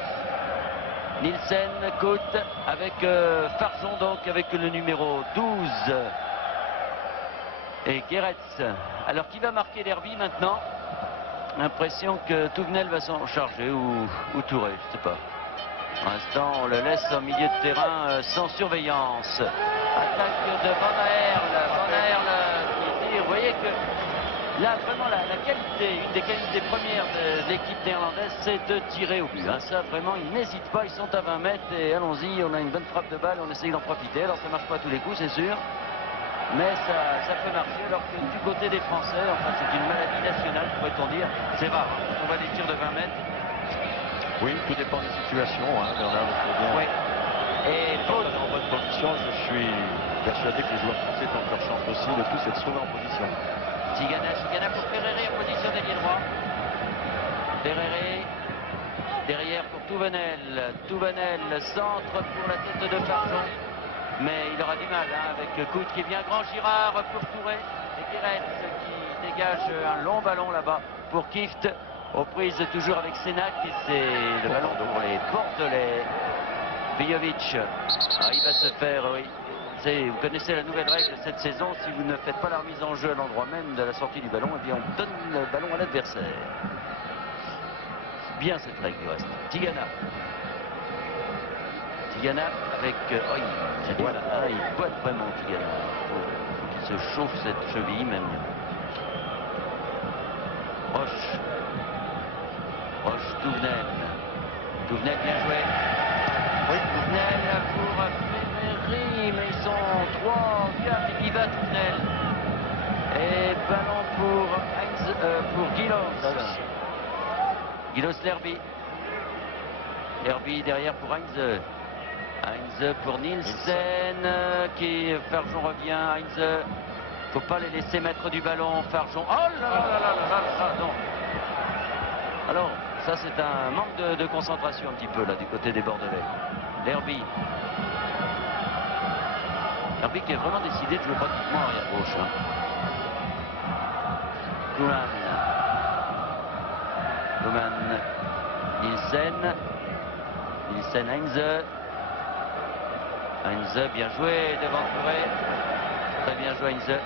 Nielsen, Kout avec Farzon donc avec le numéro 12. Et Geretz. Alors qui va marquer l'Herbie maintenant? L'impression que Touvenel va s'en charger ou Touré, je sais pas. Pour l'instant, on le laisse au milieu de terrain sans surveillance. Attaque de Van Aert qui était, vous voyez que là, vraiment, la qualité, une des qualités premières de l'équipe néerlandaise, c'est de tirer au but. Hein. Ça, vraiment, ils n'hésitent pas, ils sont à 20 mètres et allons-y, on a une bonne frappe de balle, on essaye d'en profiter. Alors, ça ne marche pas à tous les coups, c'est sûr. Mais ça peut marcher, alors que du côté des Français, enfin, c'est une maladie nationale, pourrait-on dire. C'est rare, hein. On voit des tirs de 20 mètres. Oui, tout dépend des situations, hein, Bernard, bien. Oui. Et quand on est en bonne position, je suis persuadé que les joueurs français tentent leur chance aussi, le tout c'est de se trouver en position. Tigana pour Ferreri en position d'ailier droit. Ferreri derrière pour Touvenel, centre pour la tête de Farzon. Mais il aura du mal hein, avec Kout qui est bien grand. Girard pour Touré et Geretz qui dégage un long ballon là-bas pour Kieft. Aux prises toujours avec Sénac et c'est le ballon pour les Bordelais. Vijovic, il va se faire, oui. Vous connaissez la nouvelle règle de cette saison, si vous ne faites pas la remise en jeu à l'endroit même de la sortie du ballon, eh bien on donne le ballon à l'adversaire. Bien cette règle du reste. Tigana avec... il boite vraiment Tigana. Il se chauffe cette cheville même. Roche, Touvenel bien joué. Oui. Touvenel pour Ferreri, mais ils sont 3, 4, il va Touvenel. Et ballon pour Gilos l'Herbie. Herbie derrière pour Heinze. Heinze pour Nielsen, Farzon revient, Heinze. Faut pas les laisser mettre du ballon, Farzon. Oh là là là là là là, non. Alors, ça c'est un manque de concentration un petit peu là du côté des Bordelais. L'Herbie. Herbie qui est vraiment décidé de jouer pratiquement arrière gauche. Hein. Kuman. Nielsen. Heinze. Heinze, bien joué devant Touré. Très bien joué Heinze.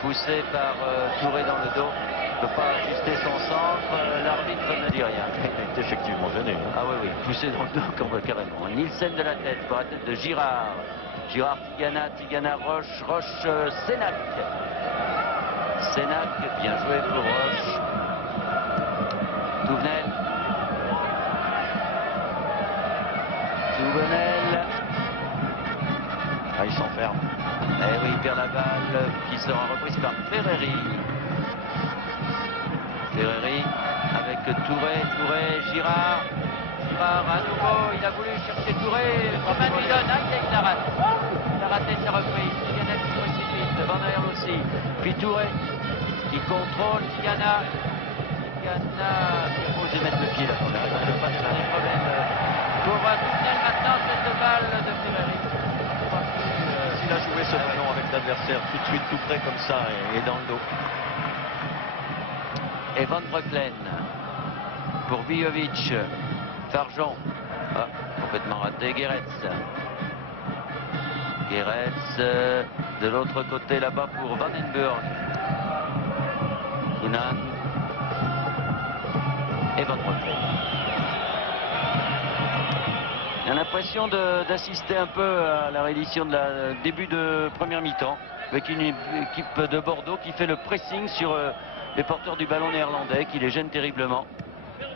Poussé par Touré dans le dos. Il ne peut pas ajuster son centre. L'arbitre ne dit rien. Il est effectivement gêné. Hein. Ah oui, poussé dans le dos carrément. Nielsen de la tête pour la tête de Girard. Girard, Tigana, Roche, Sénac. Sénac, bien joué pour Roche. Touvenel. Ah, il s'enferme. Eh oui, il perd la balle qui sera reprise par Ferreri. Ferreri avec Touré, Girard à nouveau, il a voulu chercher Touré, Coman lui donne, il la rate. Il a raté sa reprise, Tigana qui se précipite, Van Aerle aussi. Puis Touré qui contrôle, Tigana qui a osé mettre le pied là. On n'a pas de problème. Pour Touvenel maintenant, cette balle de Ferreri. Il a joué ce ballon avec l'adversaire tout de suite tout près comme ça et dans le dos. Et Van Breukelen pour Vijovic. Farjon. Ah, complètement raté. Guéretz. De l'autre côté là-bas pour Vandenburg. Kunan. Et Van Breukelen. On a l'impression d'assister un peu à la réédition de la début de première mi-temps avec une équipe de Bordeaux qui fait le pressing sur les porteurs du ballon néerlandais qui les gênent terriblement.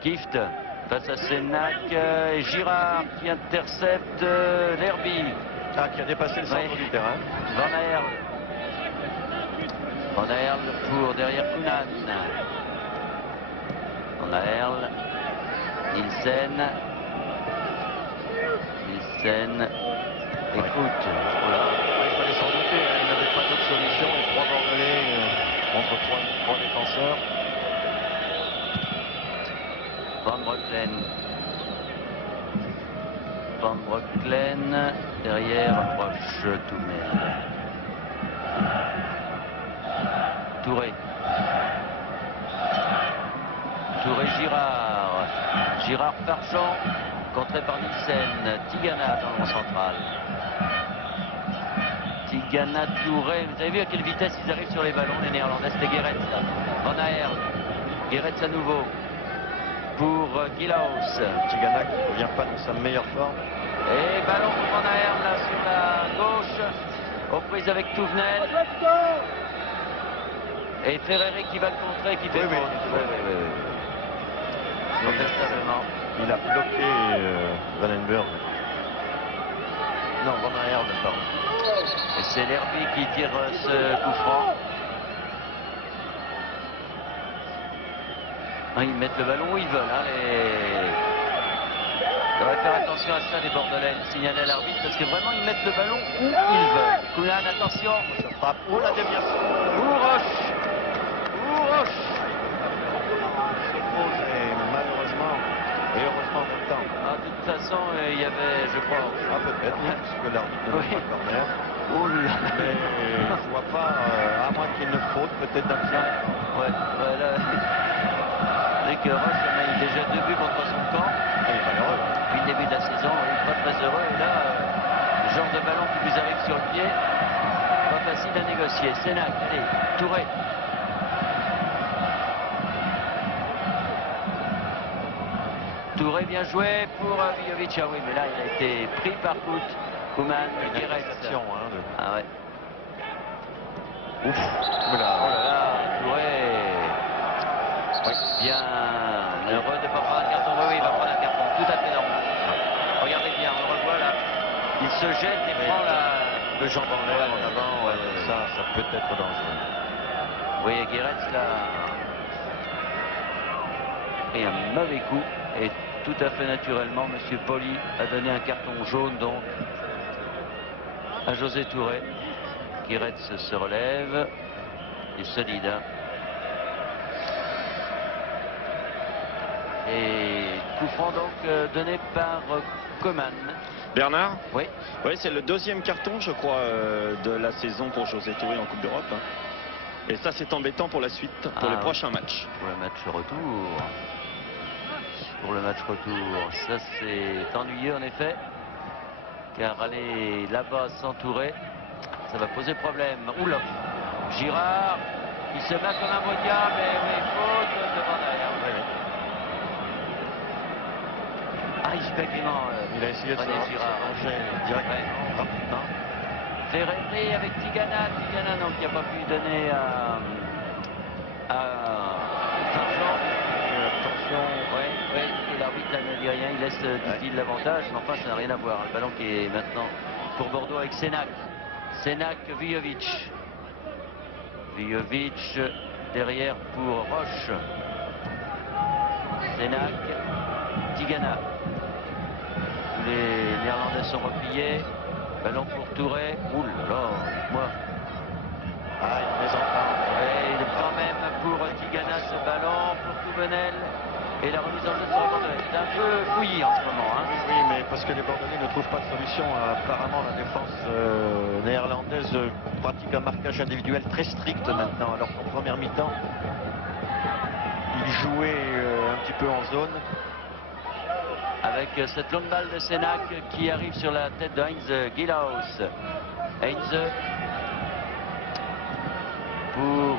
Kift face à Sénac et Girard qui intercepte l'Herbie. Ah, qui a dépassé le centre du terrain. Van Aerle pour derrière Kunan. Van Aerle. Nielsen. Écoute, voilà. Il fallait s'en douter, il n'avait pas d'autre solution. Et 3 Bordelais contre 3 défenseurs. Van Breukelen derrière Roche Toumel. Touré Girard Farjon. Contré par Nielsen, Tigana dans le rond central. Tigana, Touré, vous avez vu à quelle vitesse ils arrivent sur les ballons, les Néerlandais, c'était Guéretz là. Van Aerle, Guéretz à nouveau pour Gilaus. Tigana qui ne revient pas dans sa meilleure forme. Et ballon pour Van Aerle là sur la gauche, aux prises avec Touvenel. Et Ferreri qui va le contrer, qui fait faute. Contestablement. Il a bloqué Vandenburg. Non, Van Aerle, pardon. Et c'est l'Herbie qui tire ce coup franc. Ils mettent le ballon où ils veulent. Hein, Il faudrait faire attention à ça, les Bordelais, signaler à l'arbitre, parce que vraiment, ils mettent le ballon où ils veulent. Kunan, attention. Ça frappe. Oh, la déviation. Roche. Et heureusement en même temps. Ah, de toute façon, il y avait, je crois... Ah, peut-être, parce que l'arbitre ne Oui. pas corner. Oh là. Mais je vois pas, à moins qu'il y ait une faute, peut-être d'un pied. Ouais, là... C'est que Roche a mis déjà 2 buts contre son camp. Il est malheureux. Depuis le début de la saison, il n'est pas très heureux. Et là, le genre de ballon qui vous arrive sur le pied, pas facile à négocier. Sénac, allez, Touré. Touré bien joué pour Vijovic. Ah oui, mais là, il a été pris par Kuman, Guéretz. Ah ouais. Ouf. Oh là là, Touré. Oui. Bien heureux de ne pas prendre un carton. Oui, il va prendre un carton. Tout à fait normal. Regardez bien, on le revoit là. Il se jette et prend le jambe en l'air en avant. Ouais, ça peut être dangereux. Oui, Guéretz là. Et un mauvais coup. Et tout à fait naturellement, M. Poli a donné un carton jaune donc à José Touré. Guéretz se relève. Il est solide. Hein. Et coup franc donc donné par Coman. Bernard? Oui. Oui, c'est le deuxième carton, je crois, de la saison pour José Touré en Coupe d'Europe. Et ça, c'est embêtant pour la suite, pour les prochains matchs. Pour le match retour. Pour le match retour. Ça, c'est ennuyeux en effet. Car aller là-bas s'entourer, ça va poser problème. Oula. Girard qui se bat comme un beau diable. Et oui, faute devant derrière. Oui. Ah, il se fait quasiment. Il a essayé de se ranger directement, rapidement. Ferreri avec Tigana. Tigana donc qui n'a pas pu donner à Fargeon. Attention. Oui, et l'arbitre ne dit rien, il laisse, dit-il, l'avantage, mais enfin ça n'a rien à voir. Le ballon qui est maintenant pour Bordeaux avec Sénac. Sénac, Vujovic. Vujovic derrière pour Roche. Sénac, Tigana. Tous les Néerlandais sont repliés. Ballon pour Touré. Ouh là là, moi. Ah, une mésentente. Et il prend même pour Tigana ce ballon, pour Touvenel. Et la remise en jeu sur Bordelais. C'est un peu fouillis en ce moment. Hein. Oui, mais parce que les Bordelais ne trouvent pas de solution. Apparemment, la défense néerlandaise pratique un marquage individuel très strict maintenant. Alors qu'en première mi-temps, il jouait un petit peu en zone. Avec cette longue balle de Sénac qui arrive sur la tête de Heinz Gillaus. Heinz pour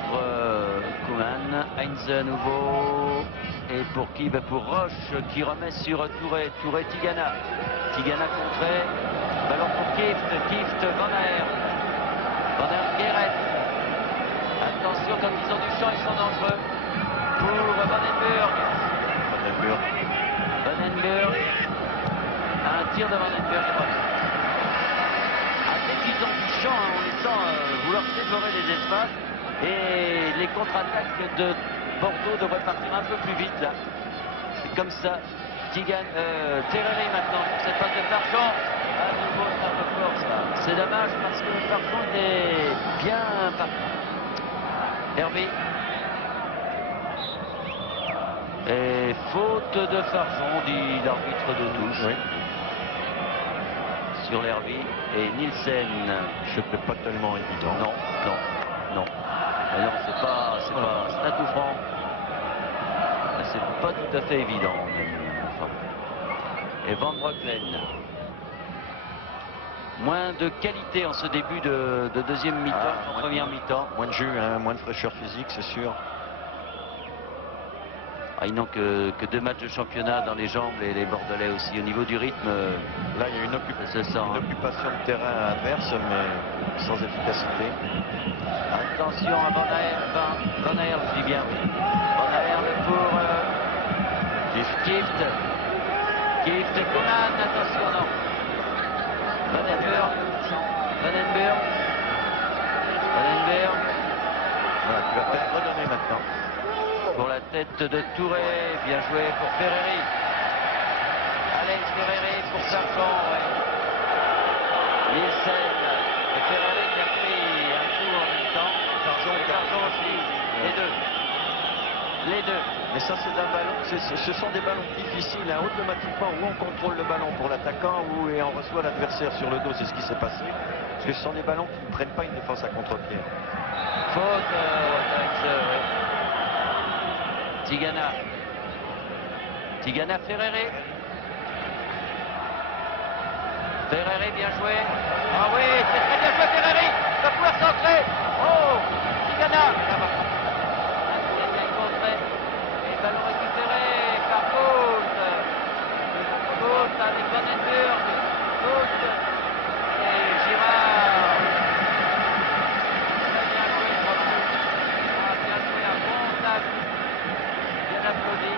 Koeman. Heinz à nouveau. Et pour qui? Pour Roche qui remet sur Touré. Touré, Tigana. Tigana contré. Ballon pour Kieft. Kieft, Van Aert. Van Aert, Guéret. Attention, quand ils ont du champ, ils sont dangereux. Pour Vandenberg. Vandenberg. Un tir de Vandenberg. Dès qu'ils ont du champ, on les sent vouloir dévorer les espaces. Et les contre-attaques de Bordeaux devraient partir un peu plus vite là. C'est comme ça. Terreri maintenant pour cette passe de Fargeon. À nouveau ça de force là. C'est dommage parce que Fargeon était bien parti. Hervé. Et faute de Fargeon, dit l'arbitre de touche. Oui. Sur l'Hervé. Et Nielsen. C'était pas tellement évident. Non. Mais non, c'est un coup franc. C'est pas tout à fait évident. Enfin. Et Van Breukelen. Moins de qualité en ce début de deuxième mi-temps qu'en première mi-temps. Moins de jus, hein, moins de fraîcheur physique, c'est sûr. Ils n'ont que 2 matchs de championnat dans les jambes, et les Bordelais aussi. Au niveau du rythme, là il y a une occupation de terrain adverse, mais sans efficacité. Attention à Van Aert, je dis bien, oui. Van Aert pour Kieft. Kieft, Koeman, attention, non. Vandenberg. Voilà, tu vas peut-être redonner maintenant. Pour la tête de Touré, bien joué pour Ferreri. Alex Ferreri pour Sargent, Nielsen et Ferreri qui a pris un coup en même temps. Sargent aussi, les deux. Mais ça c'est un ballon, ce sont des ballons difficiles, hein, automatiquement où on contrôle le ballon pour l'attaquant ou et on reçoit l'adversaire sur le dos, c'est ce qui s'est passé. Parce que ce sont des ballons qui ne prennent pas une défense à contre-pied. Faute Tigana, Ferreri. Ferreri, bien joué. Ah oui, c'est très bien joué Ferreri. Il va pouvoir centrer. Oh, Tigana. Bien contré. Et ballon récupéré par faute. Faute avec Vandenberg. Faute. Et Girard. Très bien joué, bravo. Bien joué, un bon tacle. Bien applaudi.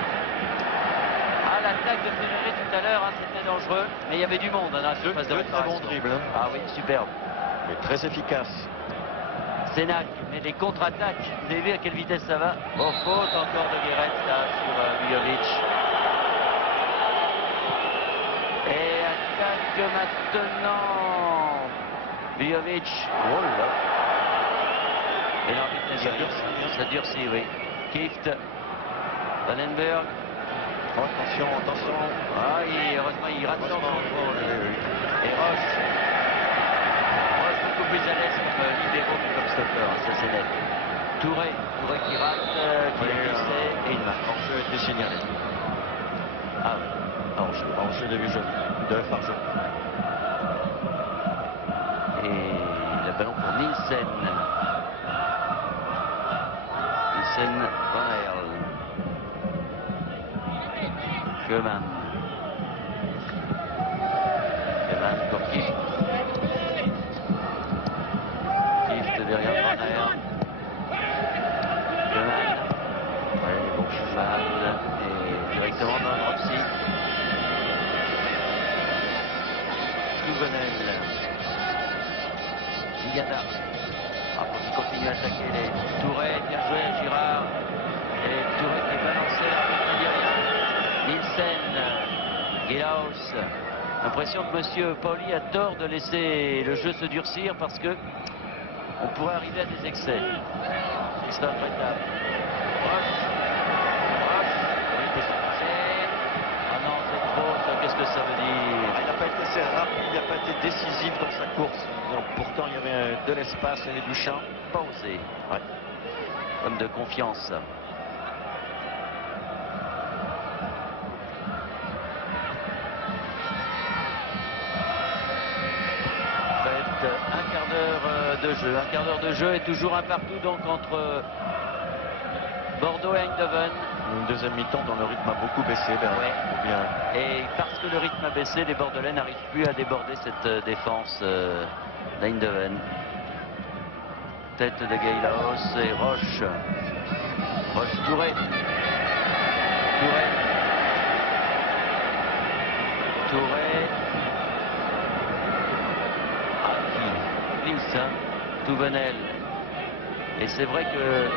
L'attaque de Ferreri tout à l'heure, c'était dangereux, mais il y avait du monde dans la surface de très bon dribble. Hein. Ah oui, superbe. Mais très efficace. Sénac, mais les contre-attaques, vous avez vu à quelle vitesse ça va? Bon, faute encore de Guéret là sur Vujovic. Et attaque maintenant Vujovic. Oh là. Et l'arbitre, ça durcit, oui. Kieft, Vandenberg. Oh, attention, attention. Ah, heureusement, il rate son contrôle. Et Roche beaucoup plus à l'aise comme libéraux que comme stopper, ça c'est net. Touré qui rate, qui est glissé et il marque. Hors-jeu a été signalé. Ah oui, Hors-jeu de jaune, de Fargeau. et le ballon pour Nielsen. Nielsen, Van Aerl. Koeman pour Kieft. Kieft derrière Van Aerl. Koeman. Bon cheval et directement dans le Rossi. Touvenel. Tigana. Après il continue à attaquer les Touré, bien joué Girard. Et Touré qui est balancé, l'arbitre ne dit rien. Nielsen, Gilaus. L'impression que M. Pauli a tort de laisser le jeu se durcir parce que on pourrait arriver à des excès. Christophe Bretal. Ah non, c'est trop, ça, qu'est-ce que ça veut dire? Il n'a pas été assez rapide, il n'a pas été décisif dans sa course. Donc, pourtant, il y avait de l'espace, il y avait du champ. Pas osé. Ouais. Homme de confiance. Un quart d'heure de jeu. Un quart d'heure de jeu et toujours un partout donc entre Bordeaux et Eindhoven. Une deuxième mi-temps dont le rythme a beaucoup baissé. Bien. Et parce que le rythme a baissé, les Bordelais n'arrivent plus à déborder cette défense d'Eindhoven. Tête de Geilaos et Roche. Touré. Glisse, hein. Touvenel. Et c'est vrai que le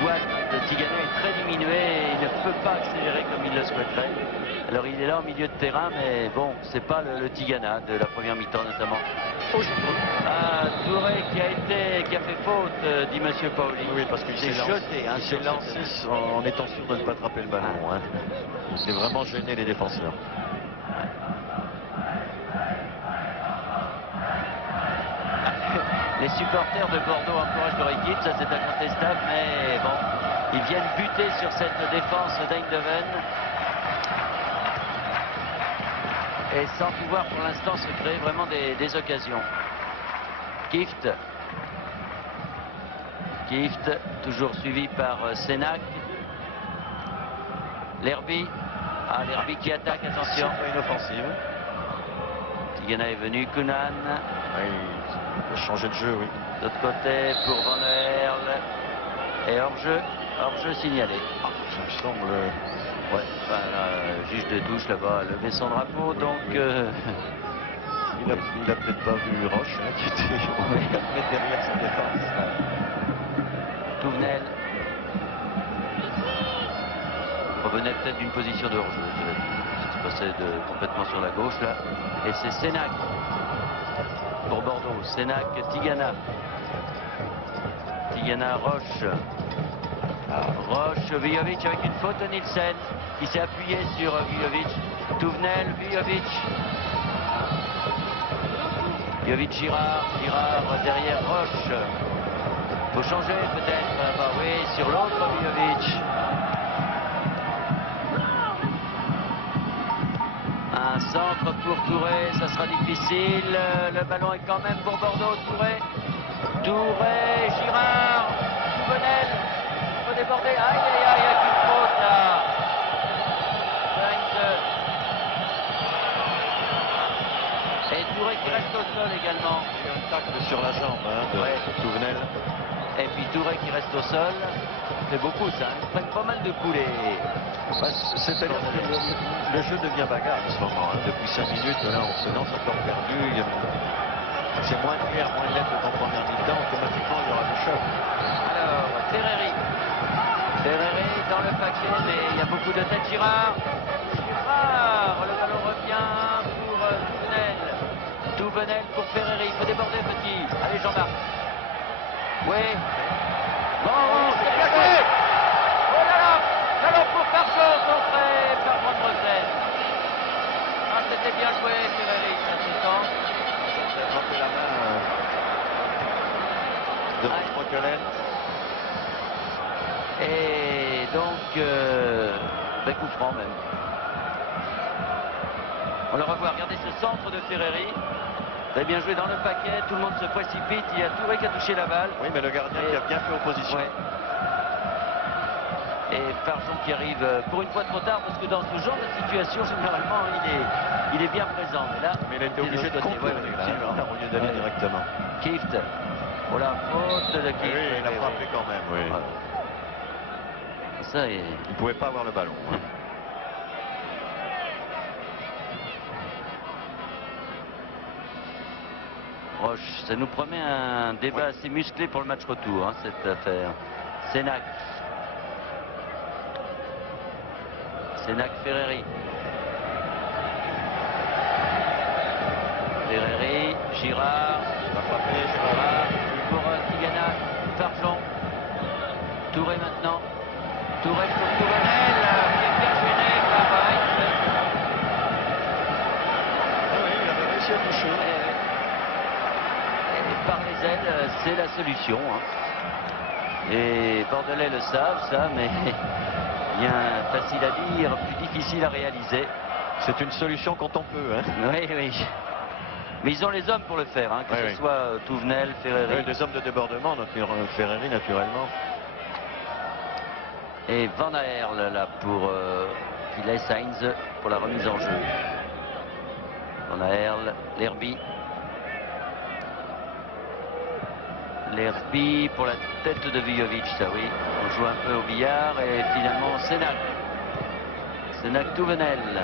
boîte de Tigana est très diminué et il ne peut pas accélérer comme il le souhaiterait. Alors il est là au milieu de terrain, mais bon, c'est pas le Tigana de la première mi-temps notamment. Touré qui a fait faute, dit M. Pauli. Oui, parce qu'il s'est jeté. Il s'est lancé en étant sûr de ne pas attraper le ballon. Hein. C'est vraiment gêné les défenseurs. Les supporters de Bordeaux encouragent leur équipe, ça c'est incontestable, mais bon, ils viennent buter sur cette défense d'Eindhoven. Et sans pouvoir pour l'instant se créer vraiment des occasions. Kieft, toujours suivi par Sénac. Lerby. Lerby qui attaque, attention. C'est pas une offensive. Tigana est venu, Koeman. Il a changé de jeu, oui. De l'autre côté pour Van Aerl. Et hors-jeu signalé. Ça me semble... Ouais, le juge de touche là-bas a levé son drapeau, donc... Il a peut-être pas vu Roche, hein, qui était au 4 mètres derrière sa défense. Touvenel. Revenait peut-être d'une position de hors-jeu. Ça se passait complètement sur la gauche là. Et c'est Sénac pour Bordeaux. Sénac, Tigana. Roche. Vujovic avec une faute de Nielsen qui s'est appuyé sur Vujovic. Touvenel, Vujovic, Girard derrière Roche. Faut changer peut-être. Bah oui, sur l'autre Vujovic. Un centre pour Touré, ça sera difficile. Le ballon est quand même pour Bordeaux. Touré, Girard, Touvenel. Il faut déborder. Aïe, il y a qu'une faute là. Et Touré qui reste au sol également. Il y a un tacle sur la jambe de Touvenel. Et puis Touré qui reste au sol. C'est beaucoup ça. Ils prennent pas mal de coups les... C'est-à-dire que le jeu devient bagarre en ce moment. Hein. Depuis 5 minutes, là, on se lance encore perdu. C'est moins clair, moins net qu'en première mi-temps. Automatiquement, il y aura du choc. Alors, Ferreri dans le paquet, mais il y a beaucoup de têtes. Girard, le ballon revient pour Touvenel pour Ferreri. Il faut déborder, petit. Allez, Jean-Marc. Oui. Bon, c'est plaqué. Oh là là. Alors pour Fargeau, contré par Van bien joué, Ferreri, ça se sent. Il a frappé la main de Rochekelen. Et donc, coup franc même. On le revoit, regardez ce centre de Ferreri. Très bien joué dans le paquet, tout le monde se précipite, il y a Touré qui a touché la balle. Oui, mais le gardien qui a bien fait opposition. Ouais. Et Farjon qui arrive pour une fois trop tard, parce que dans ce genre de situation, généralement, il est bien présent. Mais il a été obligé de contourner là, au lieu d'aller directement. Kieft. Oh la faute de Kieft. Oui, il a frappé quand même, oui. Voilà. Ça est... Il ne pouvait pas avoir le ballon. Roche, ça nous promet un débat assez musclé pour le match retour, hein, cette affaire. Sénac. Ferreri. Ferreri, Girard. Girard pour Tigana. Farjon. Touré maintenant. Touré pour Touvenel, qui est bien gêné par Heinz. Ah oui, il avait réussi à toucher. Et par les ailes, c'est la solution. Hein. Et Bordelais le savent, ça, mais bien facile à dire, plus difficile à réaliser. C'est une solution quand on peut. Hein. Oui, oui. Mais ils ont les hommes pour le faire, hein, que ce soit Touvenel, Ferreri. Oui, des hommes de débordement, Ferreri naturellement. Et Van Aerle là pour qui laisse Heinz pour la remise en jeu. Van Aerle, Lerby. Lerby pour la tête de Vujovic, ça oui. On joue un peu au billard et finalement Sénac. Sénac Touvenel.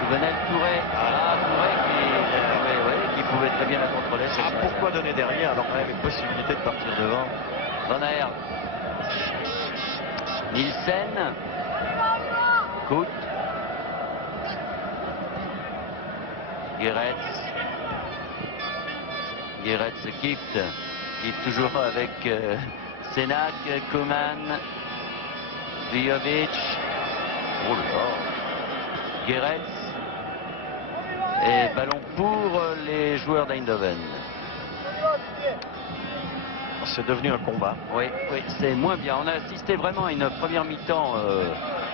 Touvenel Touré. Ah, Touré qui pouvait très bien la contrôler. Pourquoi donner derrière alors qu'on avait possibilité de partir devant? Van Aerle. Nielsen. Kout. Guéretz Kieft. Kieft toujours avec Sénac, Coman, Vujovic. Oh là. Guéretz. Et ballon pour les joueurs d'Eindhoven. C'est devenu un combat. Oui, c'est moins bien. On a assisté vraiment à une première mi-temps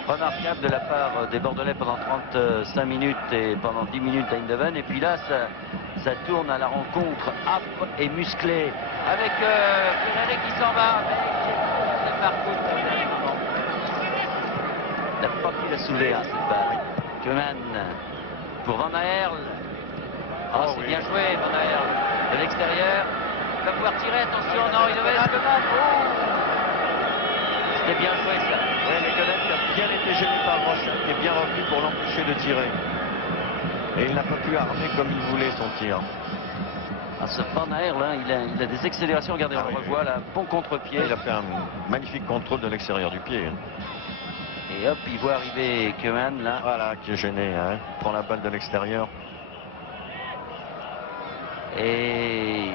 remarquable de la part des Bordelais pendant 35 minutes et pendant 10 minutes d'Eindhoven. Et puis là, ça tourne à la rencontre âpre et musclée avec Ferreri qui s'en va, mais qui est par contre au dernier moment. Il n'a pas pu la soulever, hein, cette balle. Koeman pour Van Aerle. Oh, c'est bien joué, Van Aerle. De l'extérieur. Il va pouvoir tirer, attention, non, il devait être Koeman. Oh, c'était bien joué, ça. Oui, mais Koeman qui a bien été gêné par Roche, qui est bien revenu pour l'empêcher de tirer. Et il n'a pas pu armer comme il voulait son tir. Ah, ce Van Aerle, hein, il a des accélérations, regardez, on le revoit là, bon contre-pied. Il a fait un magnifique contrôle de l'extérieur du pied. Et hop, il voit arriver Koeman là. Voilà, qui est gêné, hein. Il prend la balle de l'extérieur. Et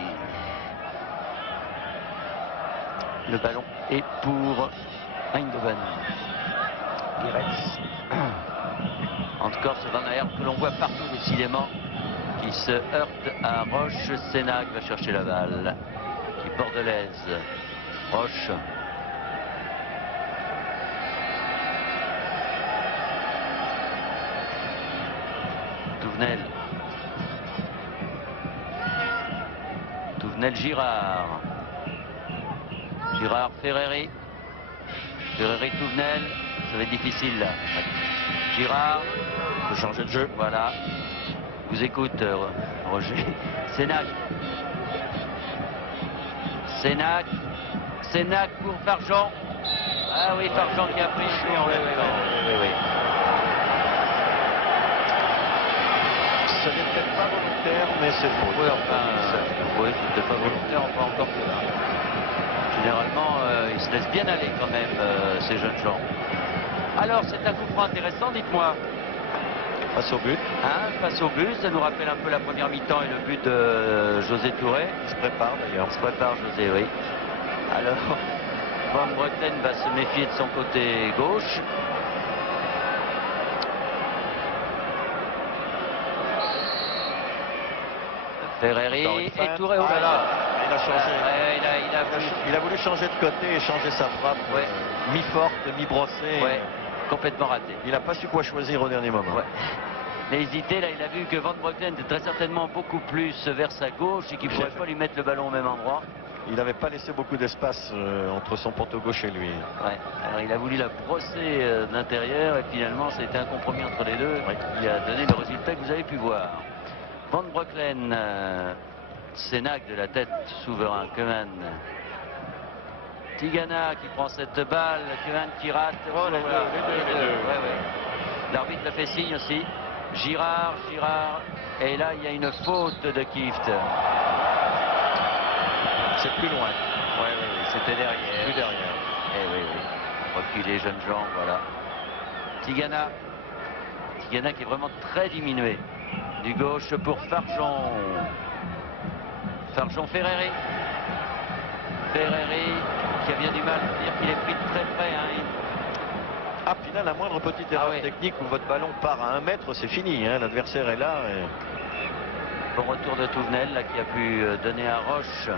le ballon est pour Eindhoven. Guéretz. En tout cas, ce Van Aerle que l'on voit partout décidément, qui se heurte à Roche. Sénac va chercher la balle, qui est bordelaise. Roche. Touvenel Girard. Girard Ferreri. Ferreri Touvenel. Ça va être difficile là. Girard. Il peut changer de jeu. Voilà. Vous écoute Roger. Sénac. Sénac pour Farjon. Ah oui, Farjon qui a pris un pion. Oui. Ce n'est peut-être pas volontaire, mais c'est faux. Oui, c'était pas volontaire, enfin encore que là. Généralement, ils se laissent bien aller quand même, ces jeunes gens. Alors, c'est un coup franc intéressant, dites-moi. Face au but. Hein, face au but, ça nous rappelle un peu la première mi-temps et le but de José Touré. Il se prépare d'ailleurs. Il se prépare, José, oui. Alors, Van Breukelen va se méfier de son côté gauche. Ferreri et Touré. Oh là là. Il a changé. Il a voulu changer de côté et changer sa frappe. Ouais. Mi-forte, mi-brossée. Ouais. Complètement raté. Il n'a pas su quoi choisir au dernier moment. Ouais. Il a hésité, là il a vu que Van Breukelen était très certainement beaucoup plus vers sa gauche et qu'il ne pourrait pas lui mettre le ballon au même endroit. Il n'avait pas laissé beaucoup d'espace entre son poteau gauche et lui. Ouais. Alors il a voulu la brosser d'intérieur et finalement c'était un compromis entre les deux qui a donné le résultat que vous avez pu voir. Van Breukelen, Sénac de la tête, souverain, Koeman. Tigana qui prend cette balle, Koeman qui rate. Oh, les deux. Ouais. L'arbitre le fait signe aussi. Girard, et là il y a une faute de Kieft. C'est plus loin. Oui, c'était derrière. Plus derrière. Oui. Reculer, jeunes gens, voilà. Tigana qui est vraiment très diminué. Du gauche pour Farjon. Ferreri qui a bien du mal à dire qu'il est pris de très près. Ah, puis là, la moindre petite erreur technique où votre ballon part à 1 mètre, c'est fini. L'adversaire est là. Bon retour de Touvenel là, qui a pu donner à Roche.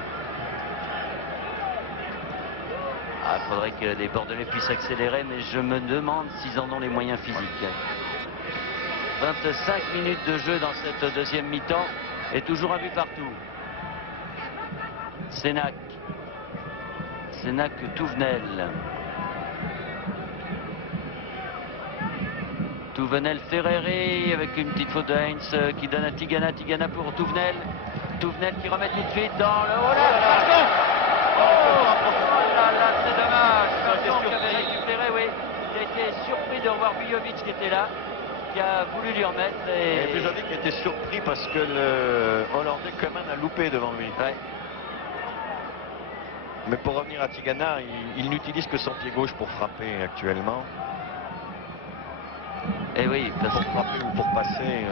Il faudrait que les Bordelais puissent accélérer, mais je me demande s'ils en ont les moyens physiques. 25 minutes de jeu dans cette deuxième mi-temps et toujours un but partout. Sénac, Touvenel. Touvenel, Ferreri avec une petite faute de Heinz qui donne à Tigana pour Touvenel. Touvenel qui remet tout de suite dans le... Oh là, c'est dommage. Farjon qui avait récupéré, oui. Il a été surpris de revoir Vujovic qui était là, qui a voulu lui remettre. Et Vujovic était surpris parce que le Hollandais Koeman a loupé devant lui. Ouais. Mais pour revenir à Tigana, il n'utilise que son pied gauche pour frapper actuellement. Et oui, pour frapper ou pour passer.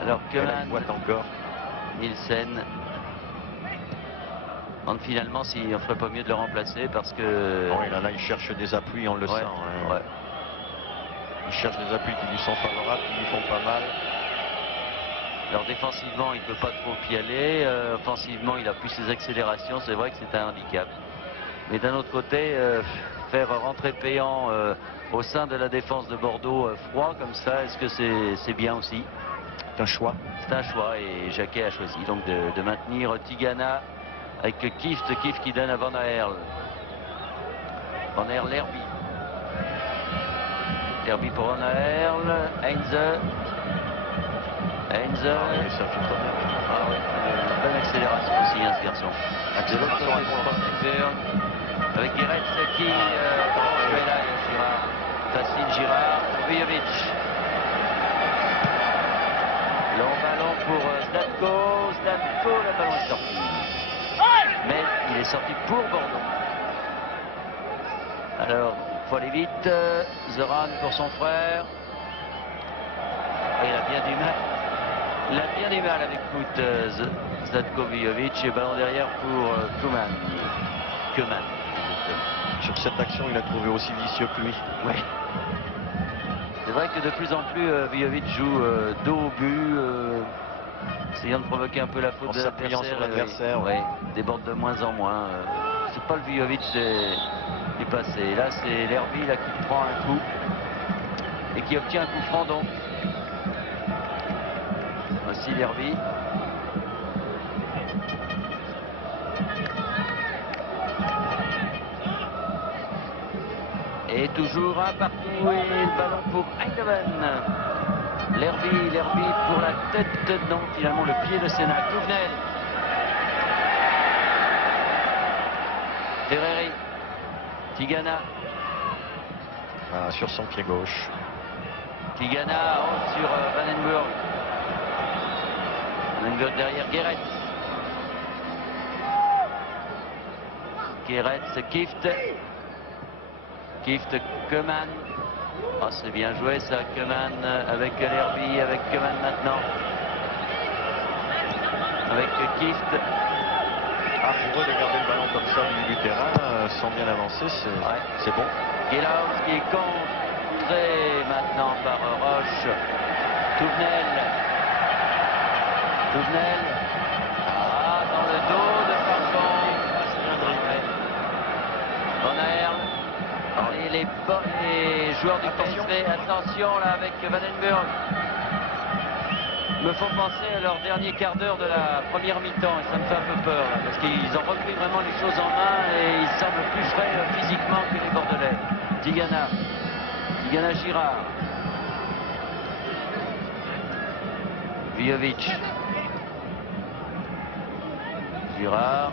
Alors Koeman, encore. Nielsen. Donc finalement, s'il ne ferait pas mieux de le remplacer parce que... Oui, là, il cherche des appuis, on le sent. Ouais. Il cherche des appuis qui lui sont favorables, qui lui font pas mal. Alors défensivement, il ne peut pas trop y aller. Offensivement, il a plus ses accélérations. C'est vrai que c'est un handicap. Mais d'un autre côté, faire rentrer Péan au sein de la défense de Bordeaux froid comme ça, est-ce que c'est bien aussi? C'est un choix. C'est un choix et Jacquet a choisi donc de maintenir Tigana avec Kieft qui donne à Van Aerle. Van Aerle, Lerby pour Van Aerle, Heinze. Ça fait pas bien. Ah oui, une bonne accélération aussi, ce garçon. Accélération avec Guéret qui là, Girard. Facile Girard, Vujovic. Long ballon pour Zlatko, le ballon est sorti. Mais il est sorti pour Bordeaux. Alors, il faut aller vite. Zoran pour son frère. Et il a bien du mal. Il a bien du mal avec foot Zlatko Vujovic et ballon derrière pour Koeman. Sur cette action, il a trouvé aussi vicieux que lui. Oui. C'est vrai que de plus en plus, Vujovic joue dos au but, essayant de provoquer un peu la faute de l'adversaire. Oui, déborde de moins en moins. C'est pas le Vujovic du passé. Et là, c'est Lerby là, qui prend un coup et qui obtient un coup franc donc. Voici Lerby. Et toujours un partout et le ballon pour Eindhoven. Lerby pour la tête, non, finalement le pied de Sénac. Touvenel. Ferreri. Tigana. Sur son pied gauche. Tigana sur Vandenburg. Vandenburg derrière Guéret. Kieft. Koeman. Oh, c'est bien joué ça, Koeman avec Lerby, avec Koeman maintenant. Avec Kieft. Pour eux de garder le ballon comme ça au milieu du terrain, sans bien avancer, c'est bon. Gilaus qui est contré maintenant par Roche. Touvenel. Touvenel. Ah, dans le dos de Farfan. Van Aerle. Allez, les joueurs du PSV, attention là avec Vandenburg. Me font penser à leur dernier quart d'heure de la première mi-temps et ça me fait un peu peur là, parce qu'ils ont repris vraiment les choses en main et ils semblent plus frais physiquement que les Bordelais. Tigana Girard. Vujovic. Girard.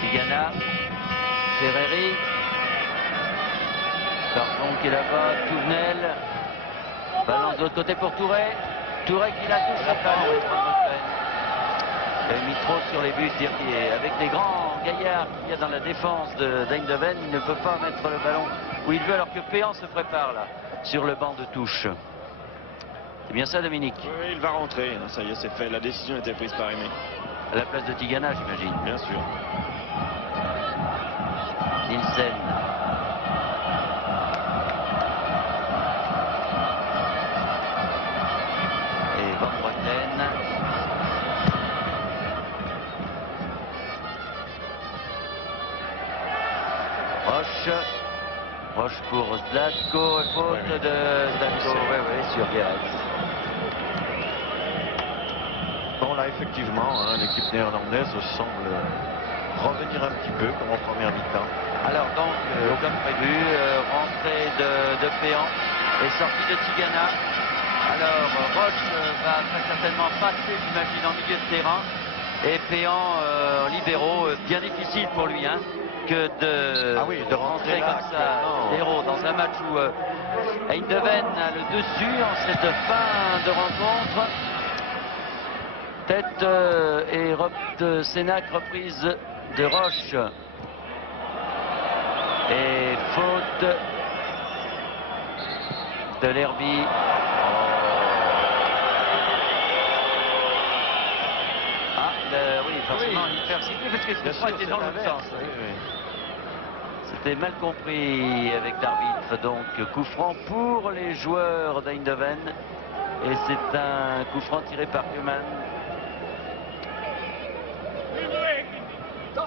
Tigana. Ferreri. Carton qui est là-bas. Touvenel. Ballon de l'autre côté pour Touré. Touré qui la touche à pas. Il a mis trop sur les buts. Dire avec des grands gaillards qu'il y a dans la défense d'Eindhoven, il ne peut pas mettre le ballon où il veut alors que Péan se prépare là sur le banc de touche. C'est bien ça, Dominique? Oui, il va rentrer. Ça y est, c'est fait. La décision a été prise par Aimé. À la place de Tigana, j'imagine. Bien sûr. Nielsen. Et Van Breukelen. Roche pour Zlatko. Faute de Zlatko. Oui, sur Guéret. Bon, là, effectivement, hein, l'équipe néerlandaise semble revenir un petit peu comme en première mi-temps. Alors donc, comme prévu, rentrée de Péan et sortie de Tigana. Alors Roche va très certainement passer, j'imagine, en milieu de terrain. Et Péan, libéraux, bien difficile pour lui hein, que de rentrer là, comme ça, héros, dans un match où Eindhoven a le dessus en cette fin de rencontre. Tête et de Sénac, reprise de Roche. Et faute de Lerby. Oui, forcément, il fait siffler parce que ce était dans l'autre sens. C'était mal compris avec l'arbitre. Donc, coup franc pour les joueurs d'Eindhoven. Et c'est un coup franc tiré par Koeman.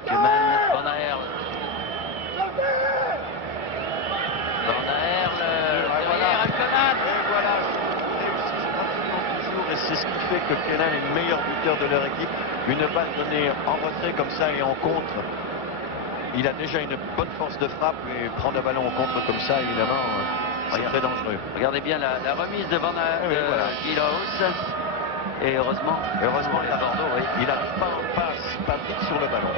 Van Aerle. Van Aerle, derrière Koeman. Et voilà, toujours, et c'est ce qui fait que Kenan est le meilleur buteur de leur équipe. Une balle donnée en retrait comme ça et en contre. Il a déjà une bonne force de frappe et prendre le ballon en contre comme ça, évidemment, c'est très dangereux. Regardez bien la remise de Van Aerle, Gilhouse. Et heureusement les Bordeaux, oui. Il n'arrive pas en passe, pas vite sur le ballon.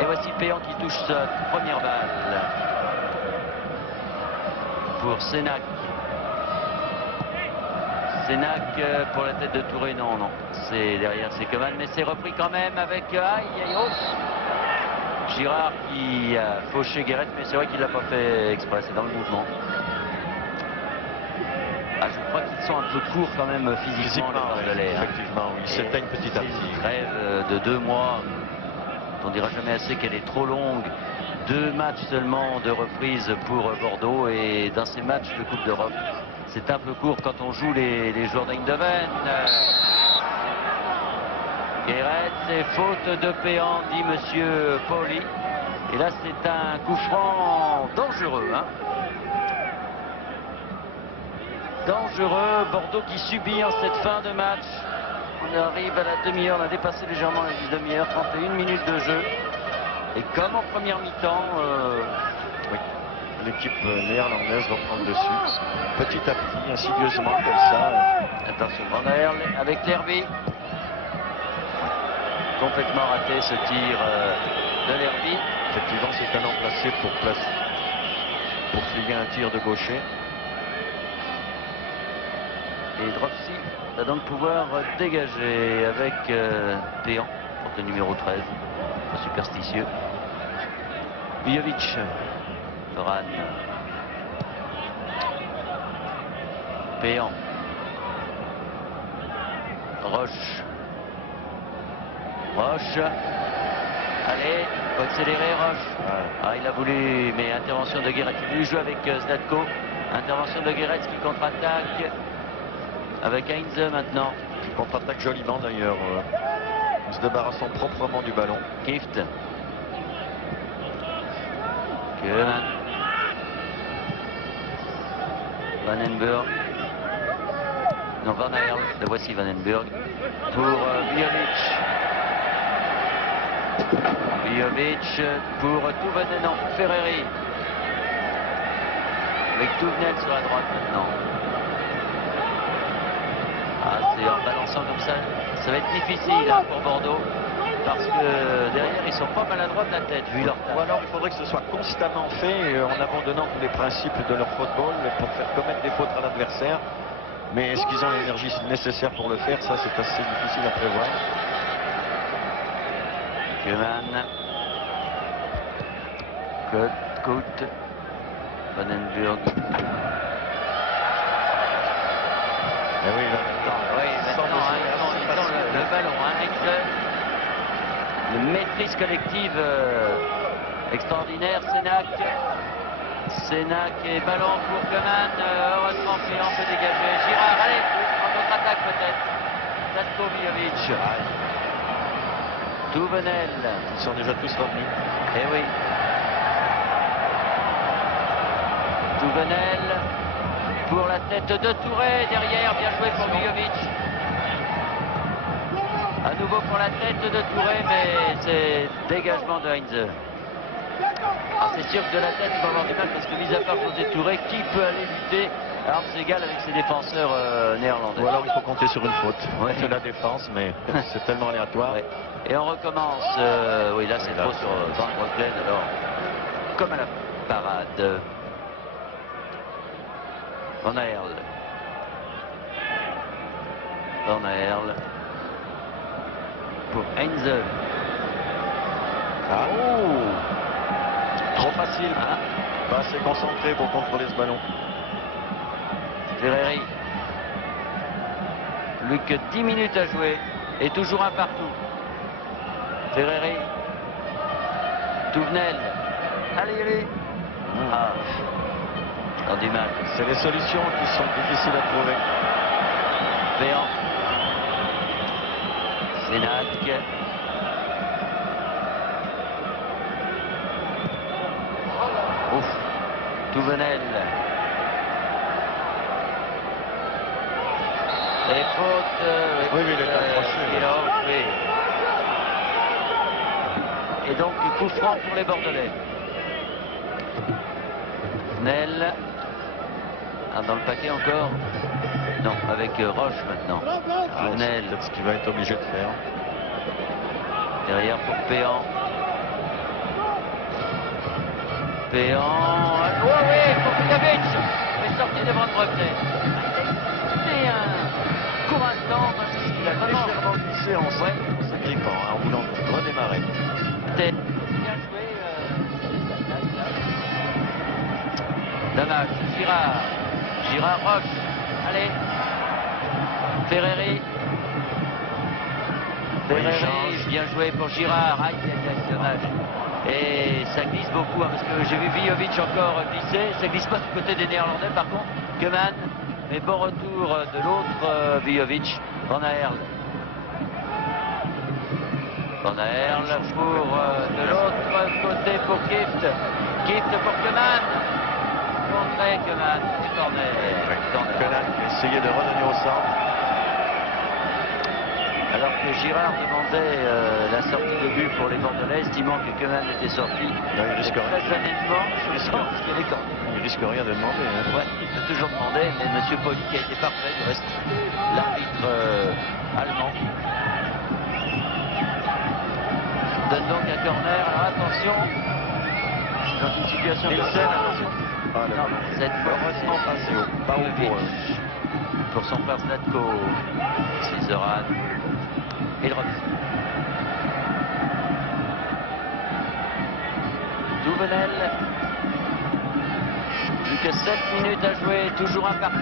Et voici Péan qui touche sa première balle. Pour Sénac. Sénac pour la tête de Touré, non. C'est derrière, c'est Koeman, mais c'est repris quand même avec Girard qui a fauché Guéret, mais c'est vrai qu'il ne l'a pas fait exprès, c'est dans le mouvement. Je crois qu'ils sont un peu courts quand même physiquement, les Bordelais. Effectivement, ils s'éteignent petit à petit. Trêve de 2 mois. On ne dira jamais assez qu'elle est trop longue. 2 matchs seulement de reprise pour Bordeaux et dans ces matchs de Coupe d'Europe, c'est un peu court quand on joue les joueurs d'Eindhoven. Guéret, c'est faute de Péan, dit monsieur Pauli. Et là, c'est un coup franc dangereux. Dangereux, Bordeaux qui subit en cette fin de match. On arrive à la demi-heure, on a dépassé légèrement la demi-heure, 31 minutes de jeu. Et comme en première mi-temps, l'équipe néerlandaise va prendre le dessus. Petit à petit, insidieusement comme ça. Attention, Van Aerle avec Lerby. Complètement raté ce tir de Lerby. Effectivement, c'est un emplacé pour fliguer un tir de gaucher. Et Dropsy va donc pouvoir dégager avec Péan, porte numéro 13, superstitieux. Vujovic, Varane, Péan, Roche, allez, faut accélérer Roche. Il a voulu, mais intervention de Guéret, il a voulu jouer avec Zlatko, intervention de Guéret qui contre-attaque. avec Heinze maintenant. Qui contre-attaque joliment d'ailleurs, en se débarrassant proprement du ballon. Kieft. Koeman. Vandenberg. Non, Van Aerle. Le voici Vandenberg. Pour Bijovic. Bijovic pour Touvenen. Non, Ferreri. Avec Touvenen sur la droite maintenant. Ah, c'est en balançant comme ça va être difficile hein, pour Bordeaux. Parce que derrière, ils sont pas maladroits de la tête, vu leur taille. Ou alors il faudrait que ce soit constamment fait en abandonnant tous les principes de leur football pour faire commettre des fautes à l'adversaire. Mais est-ce qu'ils ont l'énergie nécessaire pour le faire? Ça, c'est assez difficile à prévoir. Koeman. Kout. Vandenberg. Et oui, là, Oui, maintenant, ils ont le ballon. Heinze. Une maîtrise collective extraordinaire. Sénac et ballon pour Koeman. Heureusement, Péan peut dégager. Girard, allez, en contre-attaque peut-être. Zlatko Bijovic. Touvenel. ils sont déjà tous revenus. Eh oui. Touvenel pour la tête de Touré. Derrière, bien joué pour Bijovic. À nouveau pour la tête de Touré, mais c'est dégagement de Heinze. Ah, c'est sûr que de la tête, il va avoir du mal parce que, mis à part José Touré, qui peut aller lutter à armes égales avec ses défenseurs néerlandais? Ou alors il faut compter sur une faute. Ouais. C'est la défense, mais c'est tellement aléatoire. Ouais. Et on recommence. Oui, là, c'est là, trop sur Van Breukelen, alors. Comme à la parade. Van Aerle. Van Aerle. Pour Heinze. Ah. Oh! Trop facile. Ah. Pas assez concentré pour contrôler ce ballon. Ferreri. Plus que 10 minutes à jouer. Et toujours un partout. Ferreri. Touvenel. Allez. Ah. Dans du mal. C'est les solutions qui sont difficiles à trouver. Péan. Sénac. Ouf. Touvenel. Et faute. Oui, il est accroché. Oui. Et donc, coup franc pour les Bordelais. Nel. Ah, dans le paquet encore? Non, avec Roche maintenant. Ah, c'est Nel. peut-être ce qu'il va être obligé de faire. Derrière pour Péan. Péan. Oh oui, pour Bijovic. Mais sorti de Van Breukelen. C'était un court instant. Il a vraiment légèrement glissé en s'agrippant, en voulant redémarrer. C'était bien joué. Dommage. Girard Roche. Allez. Ferreri. Bien joué pour Girard. Aïe, dommage. Et ça glisse beaucoup, hein, parce que j'ai vu Bijovic encore glisser. Ça glisse pas du côté des Néerlandais, par contre. Koeman. Mais bon retour de l'autre Bijovic. Van Aerle. Van Aerle pour de l'autre côté pour Kieft. Kieft pour Koeman. Contré Koeman. Corner. Koeman qui essayait de redonner au centre. Alors que Girard demandait la sortie de but pour les Bordelais, estimant que Koeman était sorti il risque rien. très honnêtement, je pense qu'il y avait corner. Il risque rien de demander. Hein. Ouais, il peut toujours demander, mais M. Poli qui a été parfait, du reste, l'arbitre allemand donne donc un corner. Alors attention, dans une situation comme ça, non, cette fois heureusement passé haut, pas haut pour eux. Pour son frère Zlatko, c'est Zoran. Et le remise. Touvenel. Plus que 7 minutes à jouer, toujours un partout.